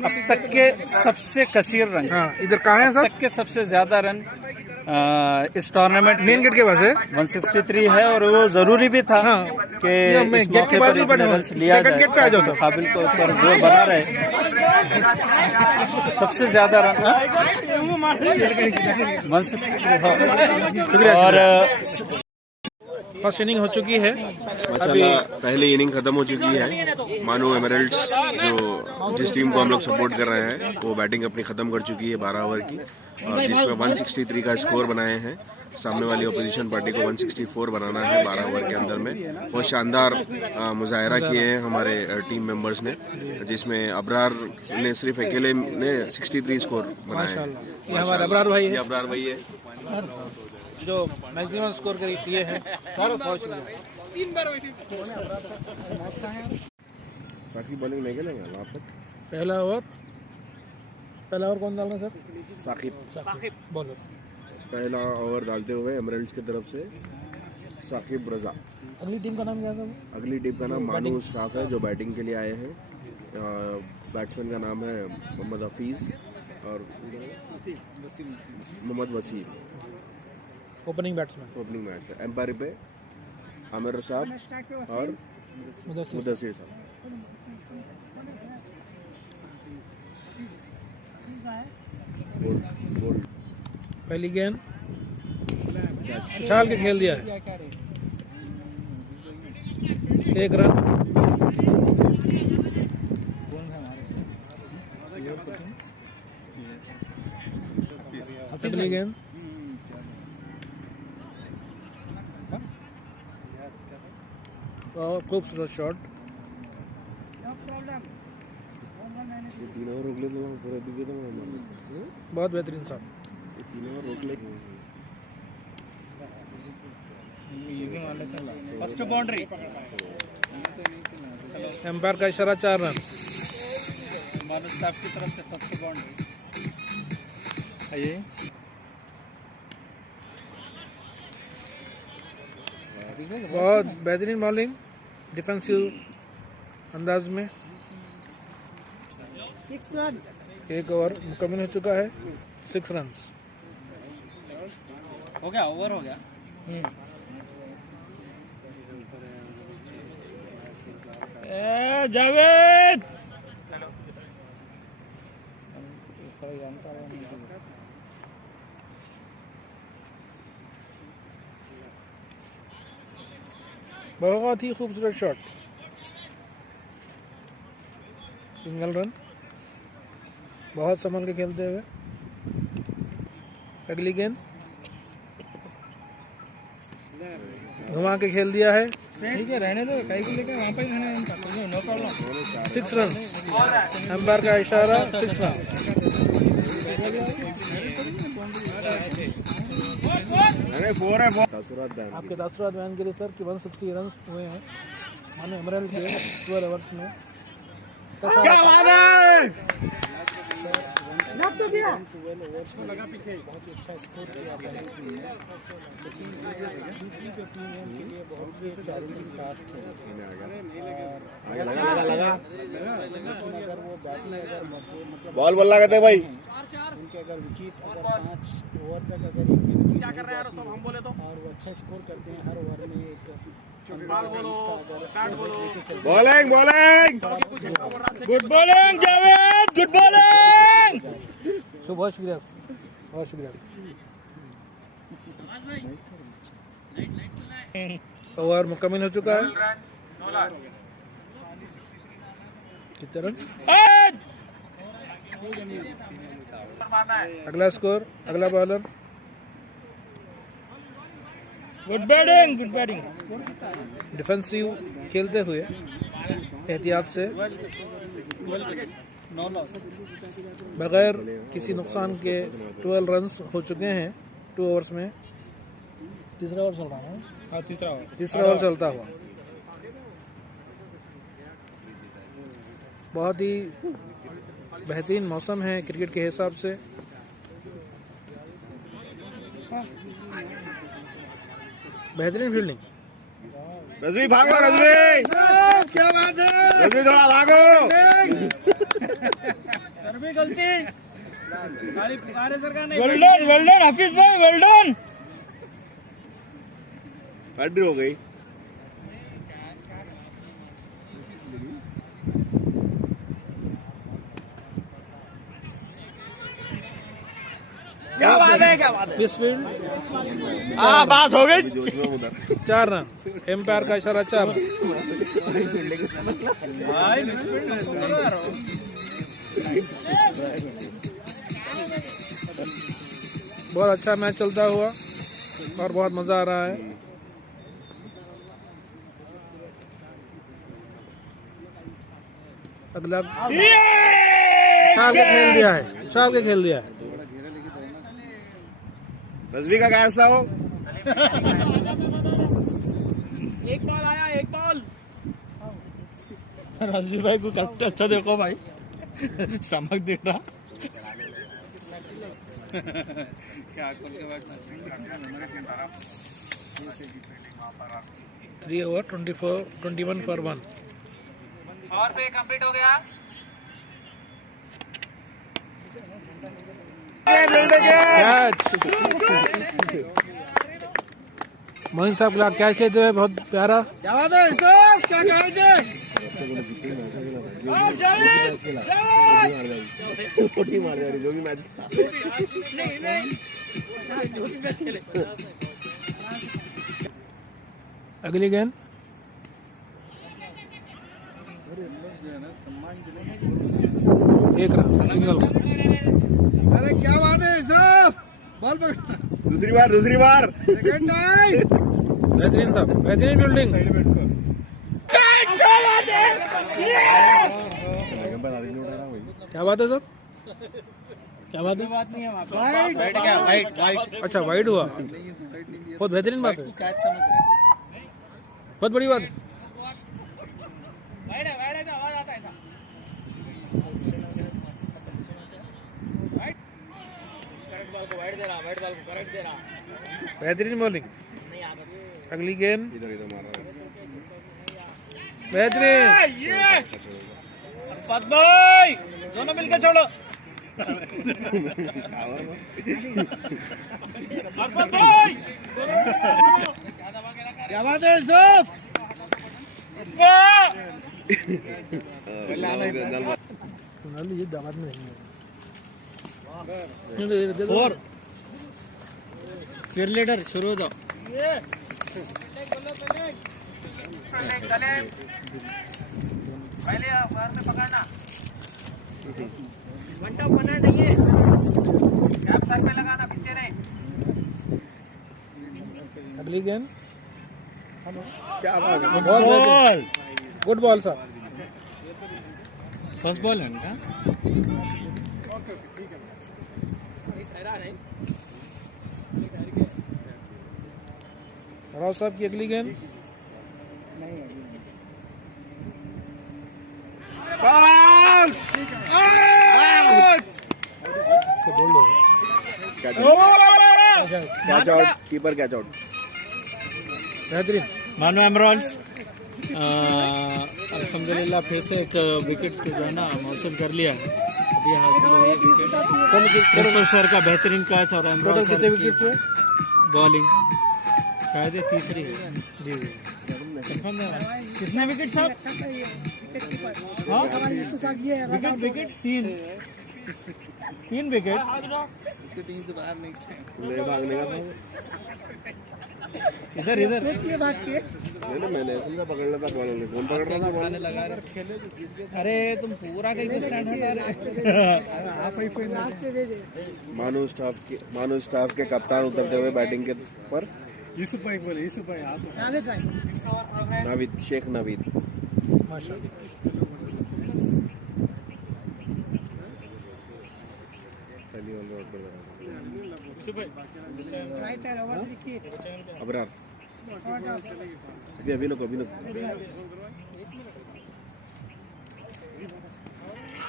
अब तक के सबसे कसीर रन। हाँ, इधर कहाँ है अब सर? तक के सबसे ज्यादा रन इस टूर्नामेंट मेन गेट के पास है। 163 है और वो जरूरी भी था हाँ। कि मैं इस गेट मौके के पर बाजू इतने बैठा हूँ। रन लिया सेकंड जाए। गेट पे आ जाओ सर। काबिल को ऊपर जो बना रहे सबसे ज्यादा रन 163 और फर्स्ट इनिंग हो चुकी है। माशाल्लाह पहली इनिंग खत्म हो चुकी है। मानू एमराल्ड्स जो जिस टीम को हम लोग सपोर्ट कर रहे हैं वो बैटिंग अपनी खत्म कर चुकी है 12 ओवर की, और जिसमें 163 का स्कोर बनाए हैं। सामने वाली अपोजिशन पार्टी को 164 बनाना है 12 ओवर के अंदर में। बहुत शानदार मुजाहरा किए हैं हमारे टीम मेंबर्स ने, जिसमें अबरार ने सिर्फ अकेले ने 63 स्कोर बनाए हैं। ये हमारे अबरार भाई ये है अबरार भाई है जो मैक्सिमम स्कोर किए हैं। बाकी बॉलिंग नहीं खेलेंगे वहाँ पर। पहला ओवर कौन डालना सर? साकिब बॉलर। पहला ओवर डालते हुए एमराल्ड्स की तरफ से साकिब रजा। अगली टीम का नाम क्या है? अगली टीम का नाम मानू स्टाफ है जो बैटिंग के लिए आए हैं। बैट्समैन का नाम है मोहम्मद हफीज और Mohammad Wasim. Opening batsman opening match है। एम्पायर पे आमिर साहब और मुदस्सिर साहब। पहली गेंद उछाल के खेल दिया है। 1 रन। अगली गेंद और खूबसूरत शॉट। बहुत बेहतरीन शॉट। फर्स्ट बाउंड्री, एम्पायर का इशारा 4 रन। मानो स्टाफ की तरफ से फर्स्ट बाउंड्री। बहुत बेहतरीन बॉलिंग डिफेंसिव अंदाज में। 6 रन। एक ओवर मुकम्मल हो चुका है। 6 रन हो गया, ओवर हो गया। जावेद बहुत ही खूबसूरत शॉट। सिंगल रन, बहुत संभल के खेलते हुए। अगली गेंद घुमा के खेल दिया है। ठीक है, रहने दो, कहीं को लेकर वहाँ पे रहने, नो प्रॉब्लम। 6 रन, एम्पायर का इशारा 6 रन। आपके तासुरात बयान के लिए सर कि 160 रन हुए हैं मानो एमरल्ड के 12 ओवर्स में। नॉक तो दिया। लगा पीछे, बहुत ही अच्छा स्कोर किया है लेकिन दूसरी जो टीम है उनके लिए बहुत ही चैलेंजिंग टास्क है। लेकिन अगर वो बैटिंग अगर मतलब बॉल बोल लगा भाई, उनके अगर विकेट अगर 5 ओवर तक अगर इनकी विकेट क्या कर रहे हैं सब हम बोले तो, और वो अच्छा स्कोर करते हैं हर ओवर में। एक bowling bowling good bowling Javed, good bowling. बहुत शुक्रिया, बहुत शुक्रिया। ओवर मुकम्मल हो चुका है। कितने रन? अगला स्कोर, अगला bowler. Good batting, good batting. Defensive खेलते हुए एहतियात से बगैर किसी नुकसान के 12 रन्स हो चुके हैं 2 ओवर्स में। तीसरा ओवर चल रहा है। हाँ, तीसरा ओवर चलता हुआ। बहुत ही बेहतरीन मौसम है क्रिकेट के हिसाब से। बेहतरीन फील्डिंग। रजवी भागो, रजवी क्या बात है, रजवी थोड़ा भागो। गलती वेल डन हाफिज भाई, वेल डन। बैटरी हो गई। क्या बात है, क्या बात है। इस फील्ड बात हो गई। 4 रन, एम्पायर का इशारा 4 रन। बहुत अच्छा मैच चलता हुआ और बहुत मजा आ रहा है। अगला उछाल के खेल दिया है, उछाल के खेल दिया है। रजवी का क्या ऐसा हो? एक बॉल आया, एक बॉल। रजवी भाई को करेक्ट अच्छा देखो भाई, स्टमक दिख रहा। क्या 3 ओवर 21 for 1। और पे कंप्लीट हो गया। मोहिन साहब का कैच लेते हुए बहुत प्यारा। जो भी मैच अगली गेंद एक रन, सिंगल रन। क्या बात है साहब, बॉल दूसरी बार सेकंड टाइम। बेहतरीन साहब, बेहतरीन फील्डिंग। क्या बात है सर, क्या बात है? अच्छा वाइड हुआ, बहुत बेहतरीन बात है, बहुत बड़ी बात है। बेहतरीन बॉलिंग, अगली गेंद बेहतरीन। दोनों मिलकर छोड़ो। क्या बात है यूसुफ, ये दावत में नहीं है। फोर चीयरलीडर शुरू हो जाओ। पहले बाहर से पकड़ना, वन टॉप बना नहीं है, कैप सर पे लगाना, पीछे नहीं। अगली गेंद, क्या बात है, ball, good ball sir. First ball है इनका। राव साहब की अगली गेंद, catch out, keeper catch out. बेहतरीन। मानो एमरल्ड्स अल्हम्दुलिल्लाह फिर से एक विकेट जो है ना हासिल कर लिया। अभी हासिल हुई है विकेट। प्रिंसिपल सर का बेहतरीन कैच और एमरल्ड्स कितने विकेट हुए? बॉलिंग शायद ये तीसरी है जी। कंफर्म है कितने विकेट साहब? हाँ विकेट तीन विकेट। टीम से बाहर नहीं भागने का था इधर मैंने ऐसे पकड़ लिया था बॉल, कौन पकड़ रहा था बॉल? अरे तुम पूरा कहीं पे स्टैंड हटा रहे। मानो स्टाफ के कप्तान उतरते हुए बैटिंग के पर यूसुफ भाई बोले, यूसुफ भाई नावीद, शेख नावीद। अबरार अभी लोग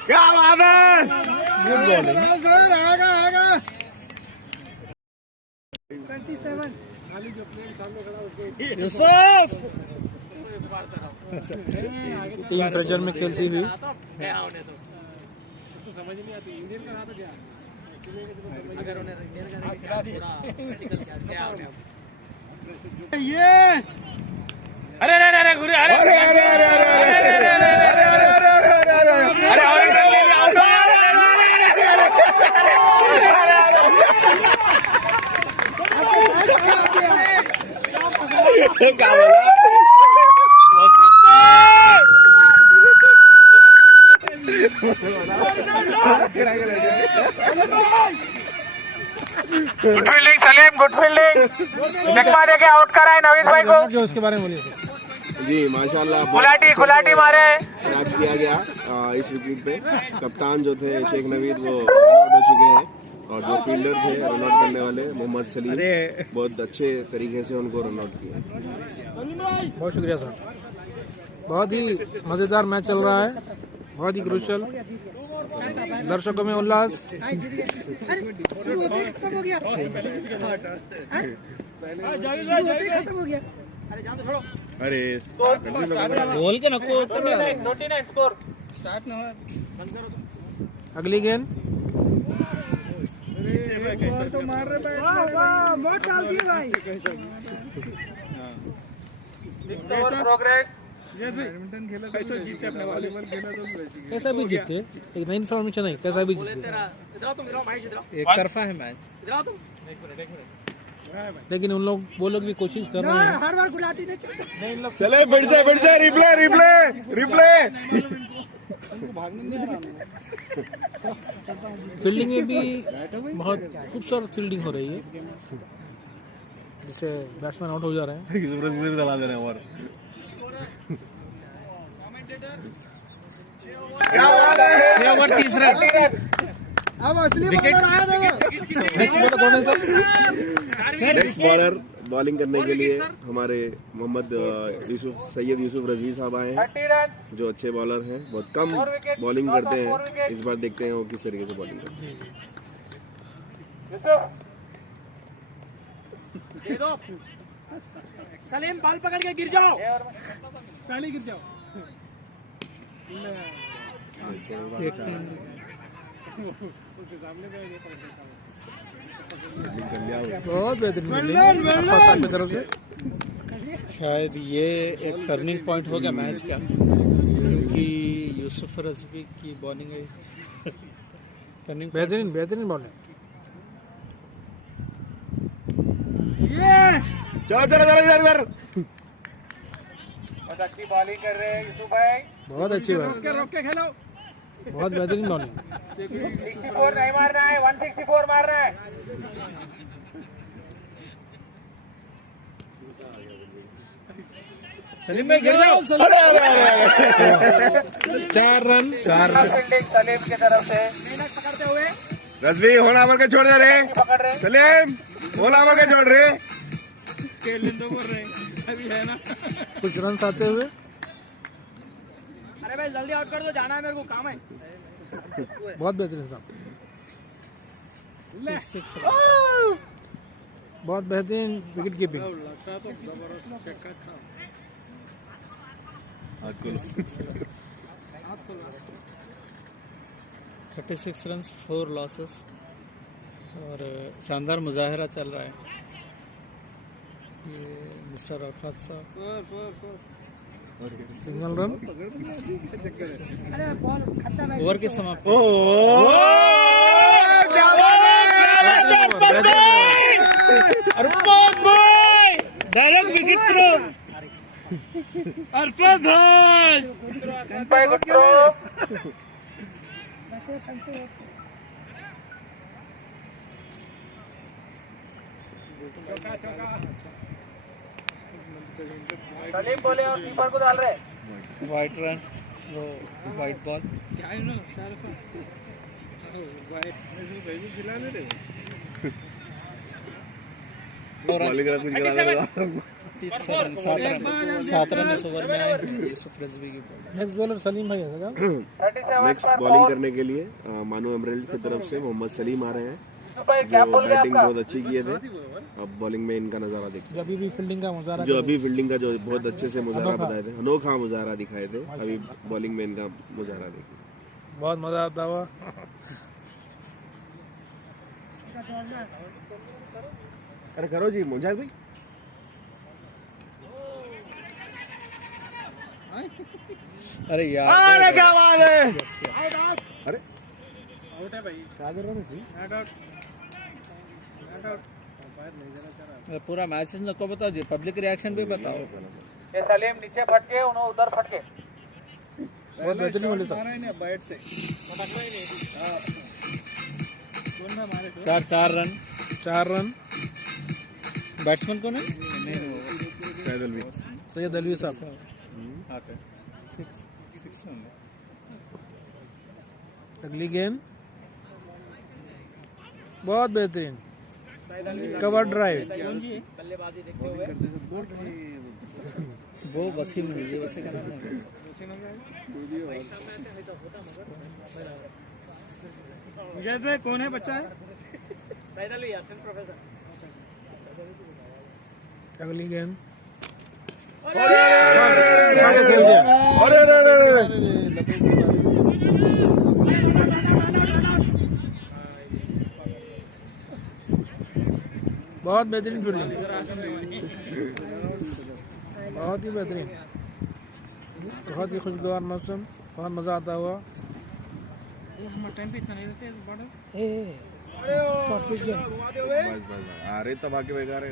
क्या बात है, सर आएगा। 27 यूसुफ टीम प्रेशर में खेलती हुई समझ नहीं आती इंडियन का था क्या, अगर उन्हें इंडियन का ये अरे अरे अरे गुरु अरे अरे अरे अरे good fielding Salim, good fielding. चकमा देके आउट कराए नवीद भाई को। जो उसके बारे में बोलिए जी माशाल्लाह गुलाटी मारे। याद किया गया इस विकेट पे। कप्तान जो थे शेख नवीद वो रन आउट हो चुके हैं और जो फील्डर थे रन आउट करने वाले मोहम्मद सलीम बहुत अच्छे तरीके से उनको रन आउट किया। बहुत शुक्रिया सर। बहुत ही मज़ेदार मैच चल रहा है, बहुत ही क्रूशल, दर्शकों में उल्लास। अरे बोल के नको स्कोर स्टार्ट ना अगली गेंद, तो मार रहे प्रोग्रेस। बैडमिंटन खेला कैसे जीते, अपने वॉलीबॉल खेला तो वैसे ही। कैसा भी जीते, एक नई इन्फॉर्मेशन है, कैसा भी जीते। एक तरफा है मैच। लेकिन उन लोग वो लोग भी कोशिश कर रहे हैं। हर बार गुलाटी नहीं चलता। चले बैठ जा रिप्ले फील्डिंग में भी बहुत खूबसूरत फील्डिंग हो रही है, जिससे बैट्समैन आउट हो जा रहे हैं। 6 over 30 run. Next bowler bowling करने के लिए हमारे मोहम्मद सैयद यूसुफ रजवी साहब आए हैं, जो अच्छे बॉलर हैं, बहुत कम बॉलिंग करते हैं। इस बार देखते हैं वो किस तरीके से बॉलिंग करते हैं। सलीम बॉल पकड़ के गिर जाओ, पहले गिर जाओ। बहुत बेहतरीन की तरफ से। शायद ये एक टर्निंग पॉइंट होगा मैच का, क्योंकि यूसुफ रजवी की बॉलिंग है टर्निंग। बेहतरीन बॉलिंग। चलो चलो चलो इधर बहुत अच्छी बॉलिंग कर रहे हैं यूसुफ भाई। बहुत अच्छी बात, रोक के खेलो। बहुत बेहतरीन बॉलिंग। 64 नहीं मारना है, 164 मारना है। सलीम भाई गिर जाओ। 4 रन। फील्डिंग सलीम की तरफ से पकड़ते हुए रजवी होना मर के छोड़ दे रहे, पकड़ रहे हैं। सलीम होना मर के छोड़ रहे। अभी है ना कुछ रन आते हुए। अरे भाई जल्दी आउट कर दो, जाना है मेरे को, काम है। बहुत बेहतरीन साहब, बहुत बेहतरीन विकेट कीपिंग। 36 रन 4 लॉसेस और शानदार मुजाहरा चल रहा है। ये मिस्टर अरफात साहब सिंगल रन। अरे बॉल खत्म है। ओवर की समाप्ति। अरफात भाई डायरेक्ट विकेट थ्रो। अरफात भाई सलीम बोले और कीपर को डाल रहे। वाइट रन, वो वाइट बॉल। बॉलिंग का कुछ करा लगा। 7 रन इस ओवर में आए यूसुफ रजवी की बॉल। नेक्स्ट बॉलर सलीम भाई है सर। 37 नेक्स्ट बॉलिंग करने के लिए मानू एमरल्ड की तरफ से मोहम्मद सलीम आ रहे हैं, भाई क्या जो बोल रहे हैं बैटिंग आपका? बहुत अच्छी किए थे। अब बॉलिंग में इनका नजारा देखिए, जो अभी भी फील्डिंग का मुजाहरा जो अभी फील्डिंग का जो बहुत अच्छे से मुजाहरा बताए थे, अनोखा मुजाहरा दिखाए थे। अभी बॉलिंग में इनका मुजाहरा देखिए। बहुत मजा आता हुआ। अरे करो जी मुजाहिद भाई। अरे यार, अरे क्या बात है। अरे पूरा मैच नको बताओ जी, पब्लिक रिएक्शन भी बताओ। ये सलीम नीचे फटके, उन्होंने उधर फटके। बहुत बेहतरीन बोले साहब। 4 रन। 4 रन। बैट्समैन कौन है? सैयद अलवी साहब। अगली गेंद बहुत बेहतरीन, कवर ड्राइव। वो वसीम है, ये बच्चे का नाम है। मुजाहिद भाई कौन है बच्चा है? अगली गेंद बहुत बेहतरीन फील्डिंग, बहुत ही बेहतरीन, बहुत ही खुशगवार मौसम, बहुत मजा आता हुआ। अरे तब आके बेकार है।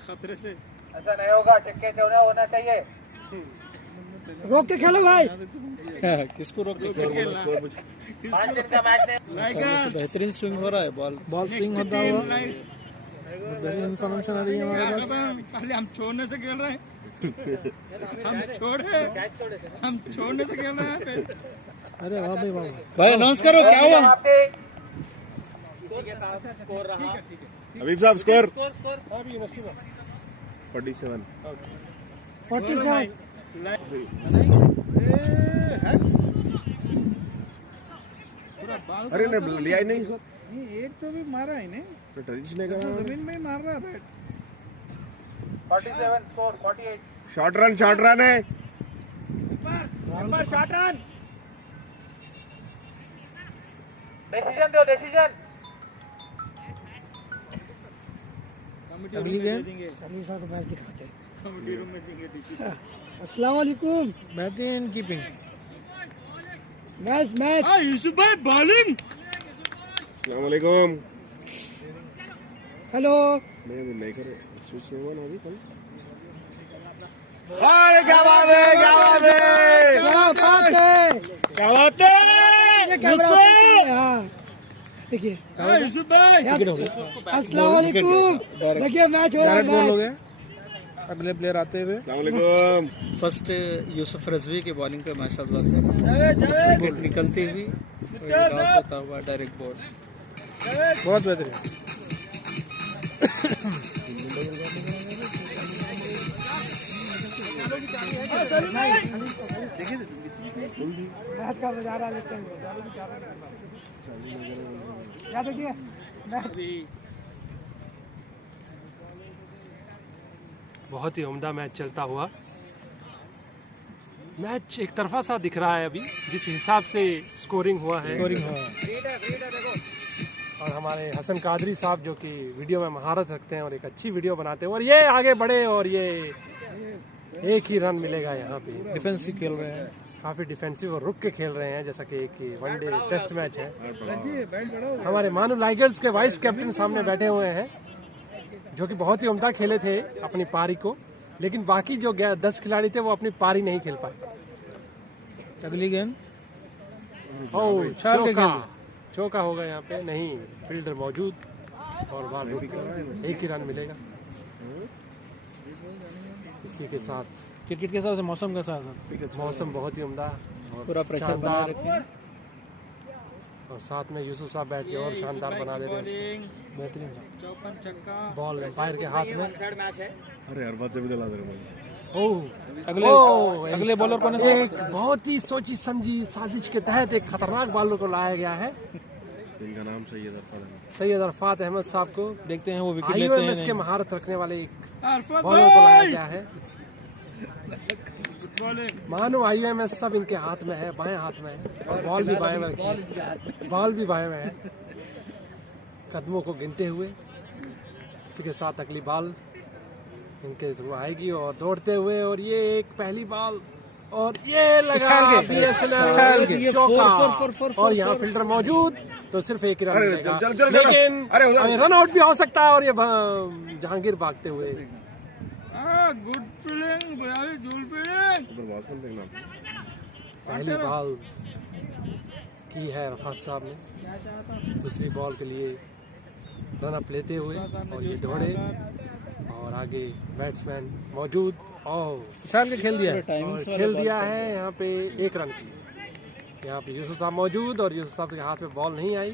खतरे से ऐसा नहीं होगा, चक्के चौदह होना चाहिए। रोक के खेलो भाई। किसको रोक के बेहतरीन स्विंग हो रहा है बॉल स्विंग होता हुआ बेहतरीन इन्फॉर्मेशन आ रही है हमारे पास। पहले हम छोड़ने से खेल रहे हैं हम छोड़ने से खेल रहे हैं। अरे वाह भाई वाह। भाई अनाउंस करो क्या हुआ। हबीब साहब स्कोर 47। 47। अरे ने लिया ही नहीं। एक तो भी मारा ही नहीं, टच ने करा। जमीन में ही मार रहा है बैट। 47 स्कोर 48। शॉर्ट रन है। Short run. डिसीजन दो डिसीजन। अगली गेम अली साहब को मैच दिखाते। अस्सलाम वालेकुम। बेहतरीन कीपिंग। Match match. यूसुफ भाई बॉलिंग। अस्सलाम वालेकुम। हेलो। नहीं करे स्विच हुआ ना अभी कल। अरे क्या बात है क्या बात है क्या बात है। क्या बात है हाँ देखिए। यूसुफ भाई। अस्सलाम वालेकुम। देखिए मैच हो रहा है। डायरेक्ट बॉल हो गया। अगले प्लेयर आते हुए। अस्सलाम वालेकुम। फर्स्ट यूसुफ रजवी की बॉलिंग पे माशाल्लाह से विकेट निकलती हुई टॉस होता हुआ डायरेक्ट बॉल। बहुत बेहतरीन। मैच का नजारा लेते हैं। क्या देखिए बहुत ही उम्दा मैच चलता हुआ। मैच एक तरफा सा दिख रहा है अभी जिस हिसाब से स्कोरिंग हुआ है। और हमारे हसन कादरी साहब जो कि वीडियो में महारत रखते हैं और एक अच्छी वीडियो बनाते हैं और ये आगे बढ़े और ये एक ही रन मिलेगा यहाँ पे। डिफेंसिव खेल रहे हैं। काफी डिफेंसिव और रुक के खेल रहे हैं जैसा कि एक वनडे टेस्ट मैच है। हमारे मानू लाइगर्स के वाइस कैप्टन सामने बैठे हुए हैं जो कि बहुत ही उम्दा खेले थे अपनी पारी को, लेकिन बाकी जो 10 खिलाड़ी थे वो अपनी पारी नहीं खेल पाए। अगली गेम चौका होगा यहाँ पे। नहीं, फील्डर मौजूद और बाल रुक गया। एक ही रन मिलेगा। इसी के साथ क्रिकेट के हिसाब से मौसम कैसा है सर? मौसम बहुत ही उम्दा पूरा प्रेशर बना रखे और साथ में यूसुफ साहब बैठ के और शानदार बना दे रहे हैं। बेहतरीन बॉल एम्पायर के हाथ में। अरे हर बात से भी दिला दे रहे हैं। अगले बॉलर को एक बहुत ही सोची समझी साजिश के तहत एक खतरनाक बॉलर को लाया गया है। इनका नाम सैयद अरफात अहमद साहब को। देखते हैं वो विकेट लेते IOMS हैं। के महारत रखने वाले एक बॉलर को लाया गया है। मानो IOMS सब इनके हाथ में है, बाएं हाथ में है और बॉल भी बाएं में रखी है। बॉल भी बाएं में है। कदमों को गिनते हुए इसी के साथ अगली बॉल इनके थ्रू आएगी और दौड़ते हुए और ये एक पहली बॉल और ये लगा BSNL चौका। और यहाँ फील्डर मौजूद तो सिर्फ एक ही रन मिलेगा, लेकिन रन आउट भी हो सकता है। और ये जहांगीर भागते हुए गुड फीलिंग पहली बॉल की है रफात साहब ने। दूसरी बॉल के लिए रन अप लेते हुए और ये दौड़े और आगे बैट्समैन मौजूद और के खेल दिया है। खेल दिया है यहाँ पे एक रन की। यहाँ पे यूसुफ साहब मौजूद और यूसुफ साहब के हाथ में बॉल नहीं आई।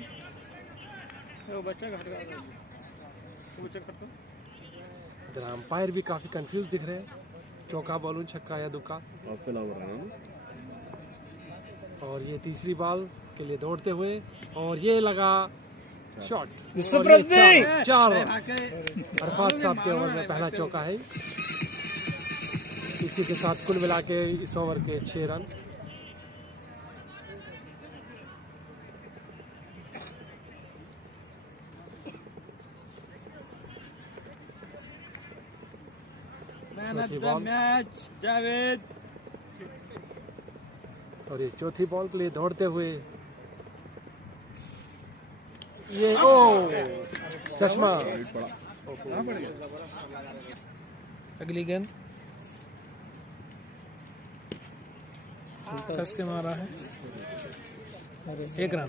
इधर अंपायर भी काफी कंफ्यूज दिख रहे हैं। चौका बॉलूं छक्का या दुक्का। और ये तीसरी बॉल के लिए दौड़ते हुए और ये लगा शॉट। चार अरफात साहब के ओवर में पहला चौका है। इसी के साथ कुल मिला के इस ओवर के 6 रन। मैच जावेद। और ये चौथी बॉल के लिए दौड़ते हुए ये चश्मा। अगली गेंद कस के मारा है, 1 रन।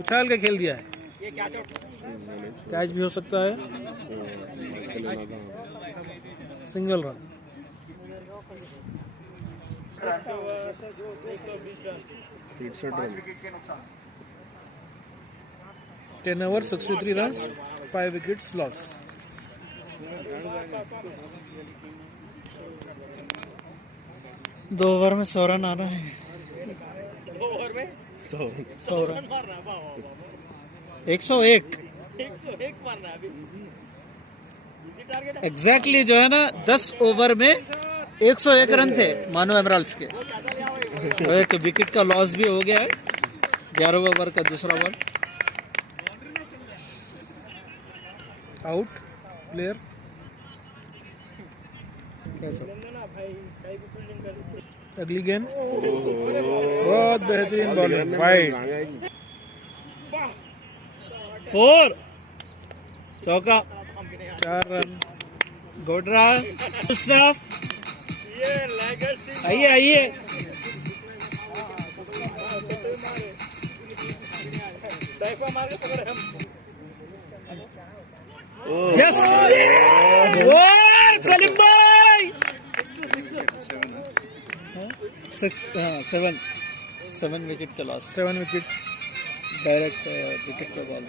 उछाल के खेल दिया है, कैच भी हो सकता है, single run. 10 overs 63 runs, 5 wickets loss। दो ओवर में 100 रन आ रहा है। 100 रन 101 एग्जैक्टली जो है ना, 10 ओवर में 101 रन थे मानो एमराल्ड्स के। तो एक विकेट का लॉस भी हो गया है, 11वें ओवर का दूसरा बॉल। आउट प्लेयर, अगली गेंद, बहुत बेहतरीन बॉलिंग, वाइड, 4 चौका, 4 रन। गोडरा स्टाफ, आइए आइए, यस, सलीम भाई, 7 विकेट का लॉस, 7 विकेट, डायरेक्ट विकेट पे ball,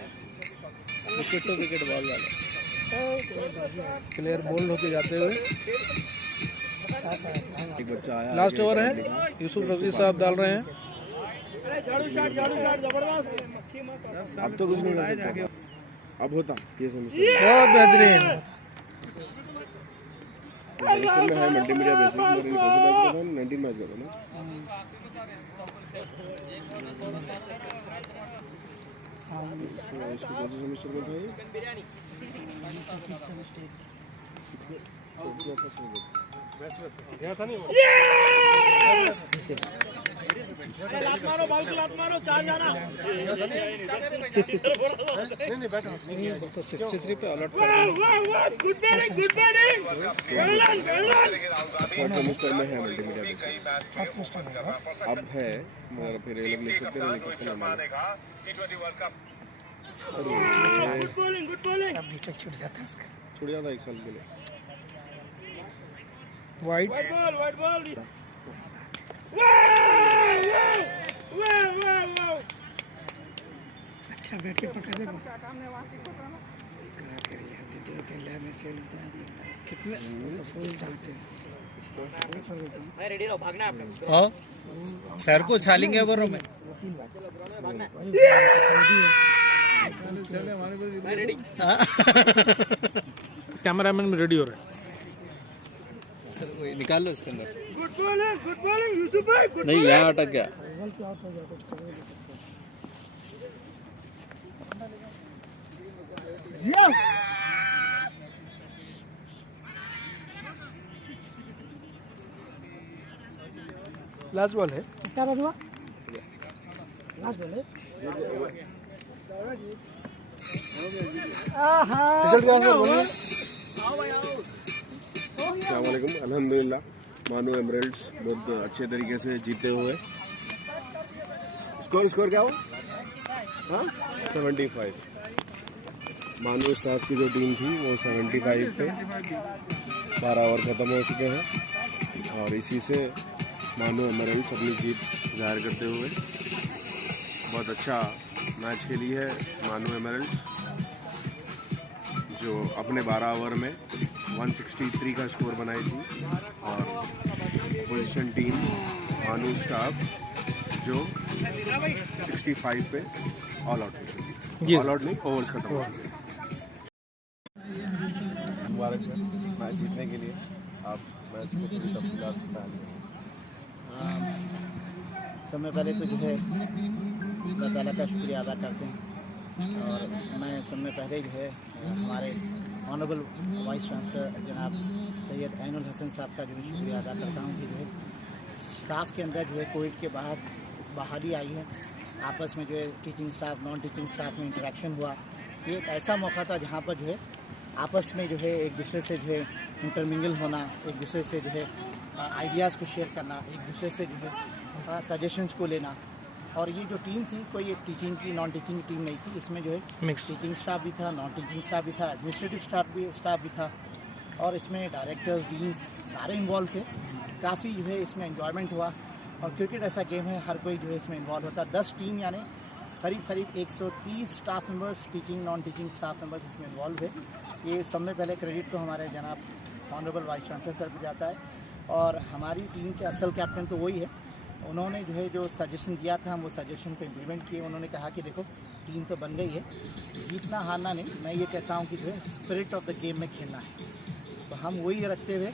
wicket to wicket ball वाला। प्लेयर बोल्ड होते जाते हुए। एक बच्चा आया, लास्ट ओवर है, यूसुफ रफी साहब डाल रहे हैं। अब तो कुछ नहीं हो सकता, अब होता ये समस्या। बहुत बेहतरीन, में है मल्टीमीडिया बेसिस में, कौन सा मैच का था, 19 मैच का था ना। इसको कौन से सेमेस्टर में था ये? तो 63 पे अलर्ट सेमेस्टर में है मल्टीमीडिया बेसिस, अब है मगर फिर ये लोग लिख सकते हैं छूट जाता 1 साल के लिए। वाइड, अच्छा बैठ के पकड़ दे। कितने रेडी रहो, भागना है आपको। हाँ, सर को उछालेंगे ओवरों में। कैमरामैन में रेडी हो रहे हैं। सर वही निकाल लो इसके अंदर। गुड बॉलिंग यूसुफ भाई। नहीं, यहाँ अटक गया। लास्ट बॉल है, कितना रन हुआ? लास्ट बॉल है। रिजल्ट क्या है बोलिए। अस्सलाम वालेकुम, अल्हम्दुलिल्लाह मानो एमराल्ड्स बहुत अच्छे तरीके से जीते हुए। स्कोर क्या हुआ? हाँ 75। मानो स्टाफ की जो टीम थी वो 75 पे 12 ओवर खत्म हो चुके हैं और इसी से मानो एमराल्ड्स अपनी जीत जाहिर करते हुए बहुत अच्छा मैच खेली है। मानो एमराल्ड्स जो अपने 12 ओवर में 163 का स्कोर बनाई थी और पोजीशन टीम मानो स्टाफ जो 65 पे ऑल आउट हुई। ऑल आउट नहीं, ओवर्स खत्म हो गए। मुबारक सर मैच जीतने के लिए, आप मैच को पूरी तफसीलात बताएंगे। सबसे पहले तो जो है अल्लाह ताला का शुक्रिया अदा करते हैं और मैं सबसे पहले जो है हमारे ऑनरेबल वाइस चांसलर जनाब सैयद ऐनुल हसन साहब का जो है शुक्रिया अदा करता हूँ कि जो है स्टाफ के अंदर जो है कोविड के बाद बहाली आई है, आपस में जो है teaching staff non teaching staff में इंटरेक्शन हुआ। ये एक ऐसा मौका था जहाँ पर जो है आपस में जो है एक दूसरे से जो है इंटरमिंगल होना, एक दूसरे से जो है आइडियाज़ को शेयर करना, एक दूसरे से जो है सजेशंस को लेना। और ये जो टीम थी कोई एक टीचिंग की नॉन टीचिंग टीम नहीं थी, इसमें जो है टीचिंग स्टाफ भी था, नॉन टीचिंग स्टाफ भी था, एडमिनिस्ट्रेटिव स्टाफ भी था और इसमें डायरेक्टर्स डीन्स सारे इन्वॉल्व थे। काफ़ी जो है इसमें एंजॉयमेंट हुआ और क्रिकेट ऐसा गेम है हर कोई जो है इसमें इन्वॉल्व होता है। 10 टीम यानी करीब 130 staff members, teaching non teaching staff members इसमें इन्वॉल्व है। ये सब में पहले क्रेडिट तो हमारे जनाब ऑनरेबल वाइस चांसलर सर को जाता है और हमारी टीम के असल कैप्टन तो वही है। उन्होंने जो है जो सजेशन दिया था हम वो सजेशन पे इम्प्लीमेंट किए। उन्होंने कहा कि देखो टीम तो बन गई है, जीतना हारना नहीं, मैं ये कहता हूँ कि जो है स्पिरिट ऑफ द गेम में खेलना है। तो हम वही रखते हुए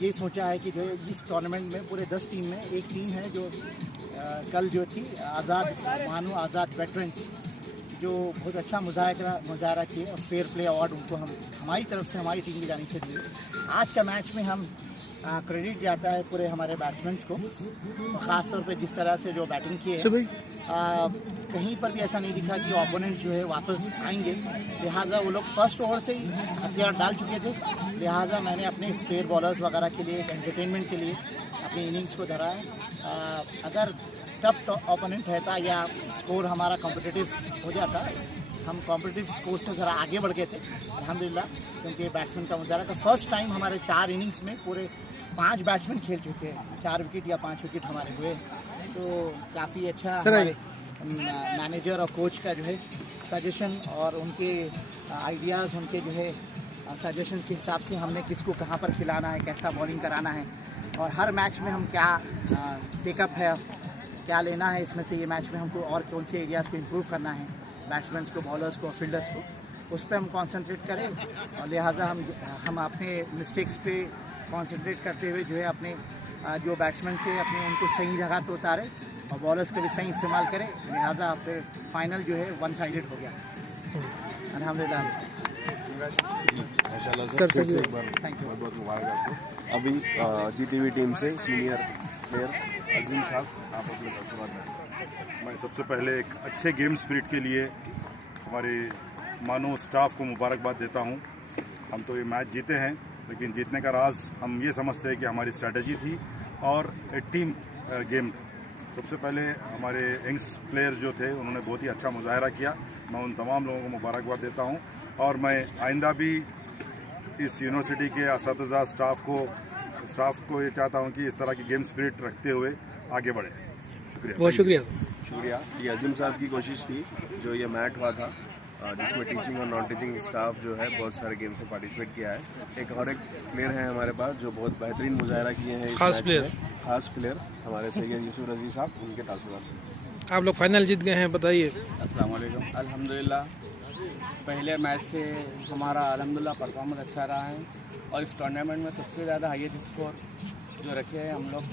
ये सोचा है कि जो है इस टूर्नामेंट में पूरे 10 टीम में एक टीम है जो कल जो थी मानू आज़ाद वेटरन्स, जो बहुत अच्छा मुजाहरा किए और फेयर प्ले अवार्ड उनको हम हमारी तरफ से हमारी टीम की जानी चाहिए। आज का मैच में हम क्रेडिट जाता है पूरे हमारे बैट्समैन्स को, ख़ास तौर पे जिस तरह से जो बैटिंग की है कहीं पर भी ऐसा नहीं दिखा कि ओपोनेंट जो है वापस आएंगे। लिहाजा वो लोग फर्स्ट ओवर से ही हथियार डाल चुके थे। लिहाजा मैंने अपने स्पेयर बॉलर्स वगैरह के लिए एंटरटेनमेंट के लिए अपनी इनिंग्स को धरा है। अगर टफ ओपोनेंट रहता या स्कोर हमारा कॉम्पिटिटिव हो जाता, हम कॉम्पिटिटिव स्कोर से ज़रा आगे बढ़ गए थे अल्हम्दुलिल्लाह, क्योंकि बैट्समैन का मुजाहरा था। फर्स्ट टाइम हमारे 4 इनिंग्स में पूरे 5 बैट्समैन खेल चुके हैं, 4 विकेट या 5 विकेट हमारे हुए। तो काफ़ी अच्छा हमारे मैनेजर और कोच का जो है सजेशन और उनके आइडियाज़, उनके जो है सजेशन के हिसाब से हमने किसको कहाँ पर खिलाना है, कैसा बॉलिंग कराना है और हर मैच में हम क्या टेकअप है, क्या लेना है इसमें से ये मैच में हमको और कौन से एरियाज़ को इम्प्रूव करना है, बैट्समैन को, बॉलर्स को, फील्डर्स को, उस पर हम कंसंट्रेट करें। और लिहाजा हम अपने मिस्टेक्स पे कंसंट्रेट करते हुए जो है अपने जो बैट्समैन थे अपने उनको सही जगह पे उतारे और बॉलर्स का भी सही इस्तेमाल करें। लिहाजा फिर फाइनल जो है 1 साइडेड हो गया अल्हम्दुलिल्लाह। सर से एक बार बहुत बहुत मुबारक आपको। अभी जीती हुई टीम से सीनियर प्लेयर अजीम साहब, आप अपने तजुर्बा। मैं सबसे पहले एक अच्छे गेम स्पिरिट के लिए हमारे मानो स्टाफ को मुबारकबाद देता हूं। हम तो ये मैच जीते हैं, लेकिन जीतने का राज हम ये समझते हैं कि हमारी स्ट्रैटेजी थी और एक टीम गेम था। सबसे पहले हमारे यंग्स प्लेयर्स जो थे उन्होंने बहुत ही अच्छा मुजाहरा किया। मैं उन तमाम लोगों को मुबारकबाद देता हूं और मैं आइंदा भी इस यूनिवर्सिटी के असातिज़ा स्टाफ को ये चाहता हूं कि इस तरह की गेम स्पिरिट रखते हुए आगे बढ़े। शुक्रिया, बहुत शुक्रिया। ये अजीम साहब की कोशिश थी जो ये मैच हुआ था जिसमें टीचिंग और नॉन टीचिंग स्टाफ जो है बहुत सारे गेम्स में पार्टिसिपेट किया है। एक और एक प्लेयर है हमारे पास जो बहुत बेहतरीन मुजाहरा किए हैं, खास प्लेयर हमारे सैयद यूसुफ रजी साहब, उनके तासुरात। आप लोग फाइनल जीत गए हैं, बताइए। अस्सलाम वालेकुम। अल्हम्दुलिल्लाह पहले मैच से हमारा अल्हम्दुलिल्लाह परफॉर्मेंस अच्छा रहा है और इस टूर्नामेंट में सबसे ज़्यादा हाईएस्ट स्कोर जो रखे हैं हम लोग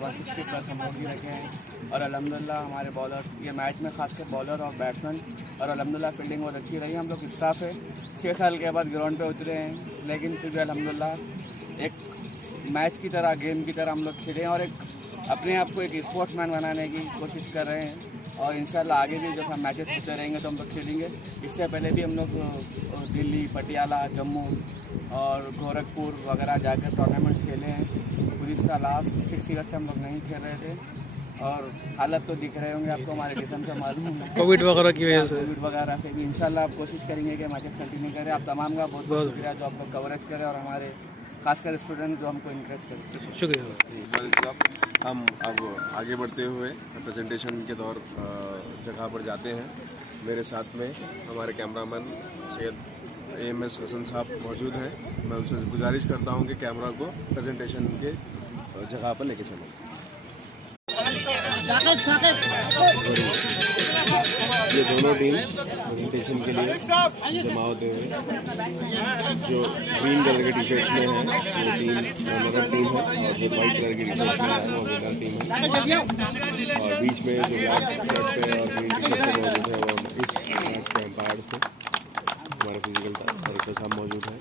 160+ हम लोग ही रखे हैं। और अल्हम्दुलिल्लाह हमारे बॉलर ये मैच में खासकर बॉलर और बैट्समैन और अल्हम्दुलिल्लाह फील्डिंग बहुत अच्छी रही। हम लोग स्टाफ है 6 साल के बाद ग्राउंड पे उतरे हैं, लेकिन फिर भी अल्हम्दुलिल्लाह एक मैच की तरह, गेम की तरह हम लोग खेले और एक अपने आप को एक स्पोर्ट्समैन बनाने की कोशिश कर रहे हैं। और इंशाल्लाह आगे भी जब हम मैचेस होते रहेंगे तो हम लोग खेलेंगे। इससे पहले भी हम लोग दिल्ली, पटियाला, जम्मू और गोरखपुर वगैरह जाकर टूर्नामेंट खेले हैं। पूरी इसका लास्ट 6 ईयर्स से हम लोग नहीं खेल रहे थे और हालत तो दिख रहे होंगे आपको, हमारे किस्म से मालूम है कोविड वगैरह की वजह से। कोविड वगैरह से भी इंशाल्लाह आप कोशिश करेंगे कि मैचेस कंटिन्यू करें। आप तमाम का बहुत बहुत शुक्रिया जो आप लोग कवरेज करें और हमारे खासकर स्टूडेंट जो हमको इनकरेज करें। शुक्रिया। हम अब आगे बढ़ते हुए प्रेजेंटेशन के दौर जगह पर जाते हैं। मेरे साथ में हमारे कैमरामैन सैयद AMS हसन साहब मौजूद हैं। मैं उनसे गुजारिश करता हूं कि कैमरा को प्रेजेंटेशन के जगह पर लेके चलें। ये दोनों टीम प्रेजेंटेशन के लिए जमा होते हुए जो ग्रीन कलर के टी शर्ट्स में है वो टीम रनर टीम है और जो वाइट कलर की टी शर्ट में है वो विनर टीम है। और बीच में जो ब्लैक शर्ट पे और ग्रीन टी शर्ट पे मौजूद है वो इस मैच के एम्पायर से हमारे फिजिकल डायरेक्टर साहब मौजूद हैं।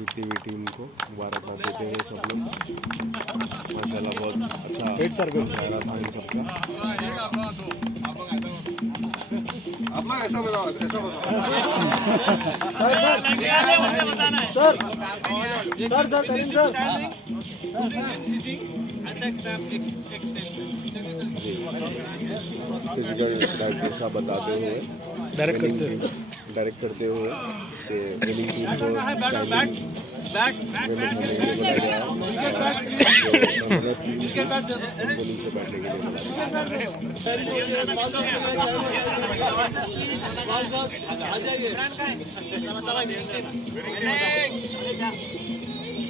जीती हुई टीम को मुबारकबाद देते हुए सब लोग माशाल्लाह बहुत अच्छा मुजाहरा था इन सबका। सर करीम सर फिजिकल डायरेक्टर साहब बताते हुए डायरेक्ट करते हुए कि विनिंग टीम को से बैठने के लिए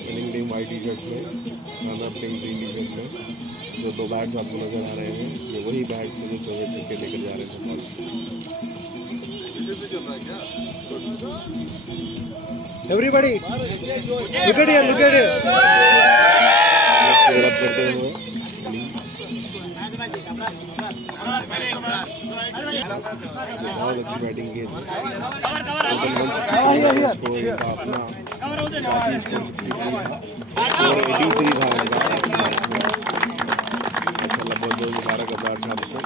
winning team white T shirt में, runner team green T shirt में। जो दो बैट्स आपको नजर आ रहे हैं ये वही बैट्स हैं जो चौके छक्के लेकर जा रहे हैं। एवरीबॉडी लुक एट हियर करते हुए बहुत अच्छी बैटिंग की बहुत बहुत मुबारक अब्बार साहब को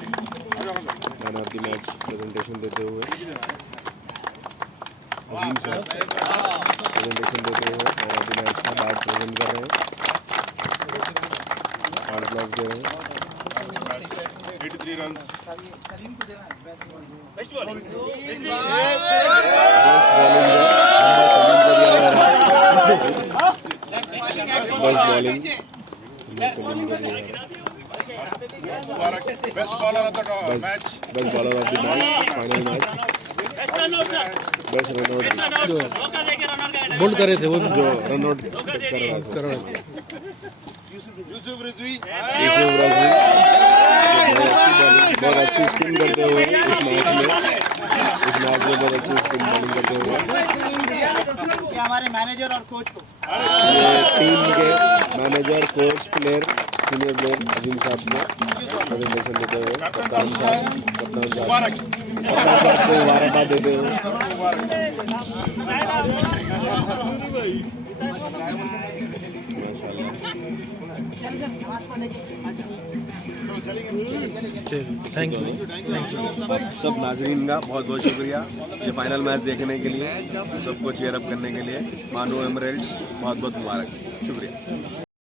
man of the match presentation देते हुए प्रेजेंटेशन देते हुए मैन ऑफ द मैच का बैट प्रेजेंट कर रहे हैं, हार्ड ब्लॉक दे रहे हैं। 83 run. Best bowling best bowler of the match, best bowler of the match, final match, best run out bowled कर रहे थे वो जो रन आउट कर रहा था यूसुफ रिजवी बहुत अच्छी स्पिन करते हुए इस मैच में बहुत अच्छी स्पिन बॉलिंग करते हुए हमारे मैनेजर और कोच को ये टीम के manager, coach, player, senior player Azeem साहब को प्रेजेंटेशन देते हुए कप्तान साहब को मुबारकबाद देते हुए थैंक यू। सब नाजरीन का बहुत बहुत शुक्रिया ये फाइनल मैच देखने के लिए, सबको चेयर अप करने के लिए। मानो एमरल्ड्स बहुत बहुत मुबारक, शुक्रिया।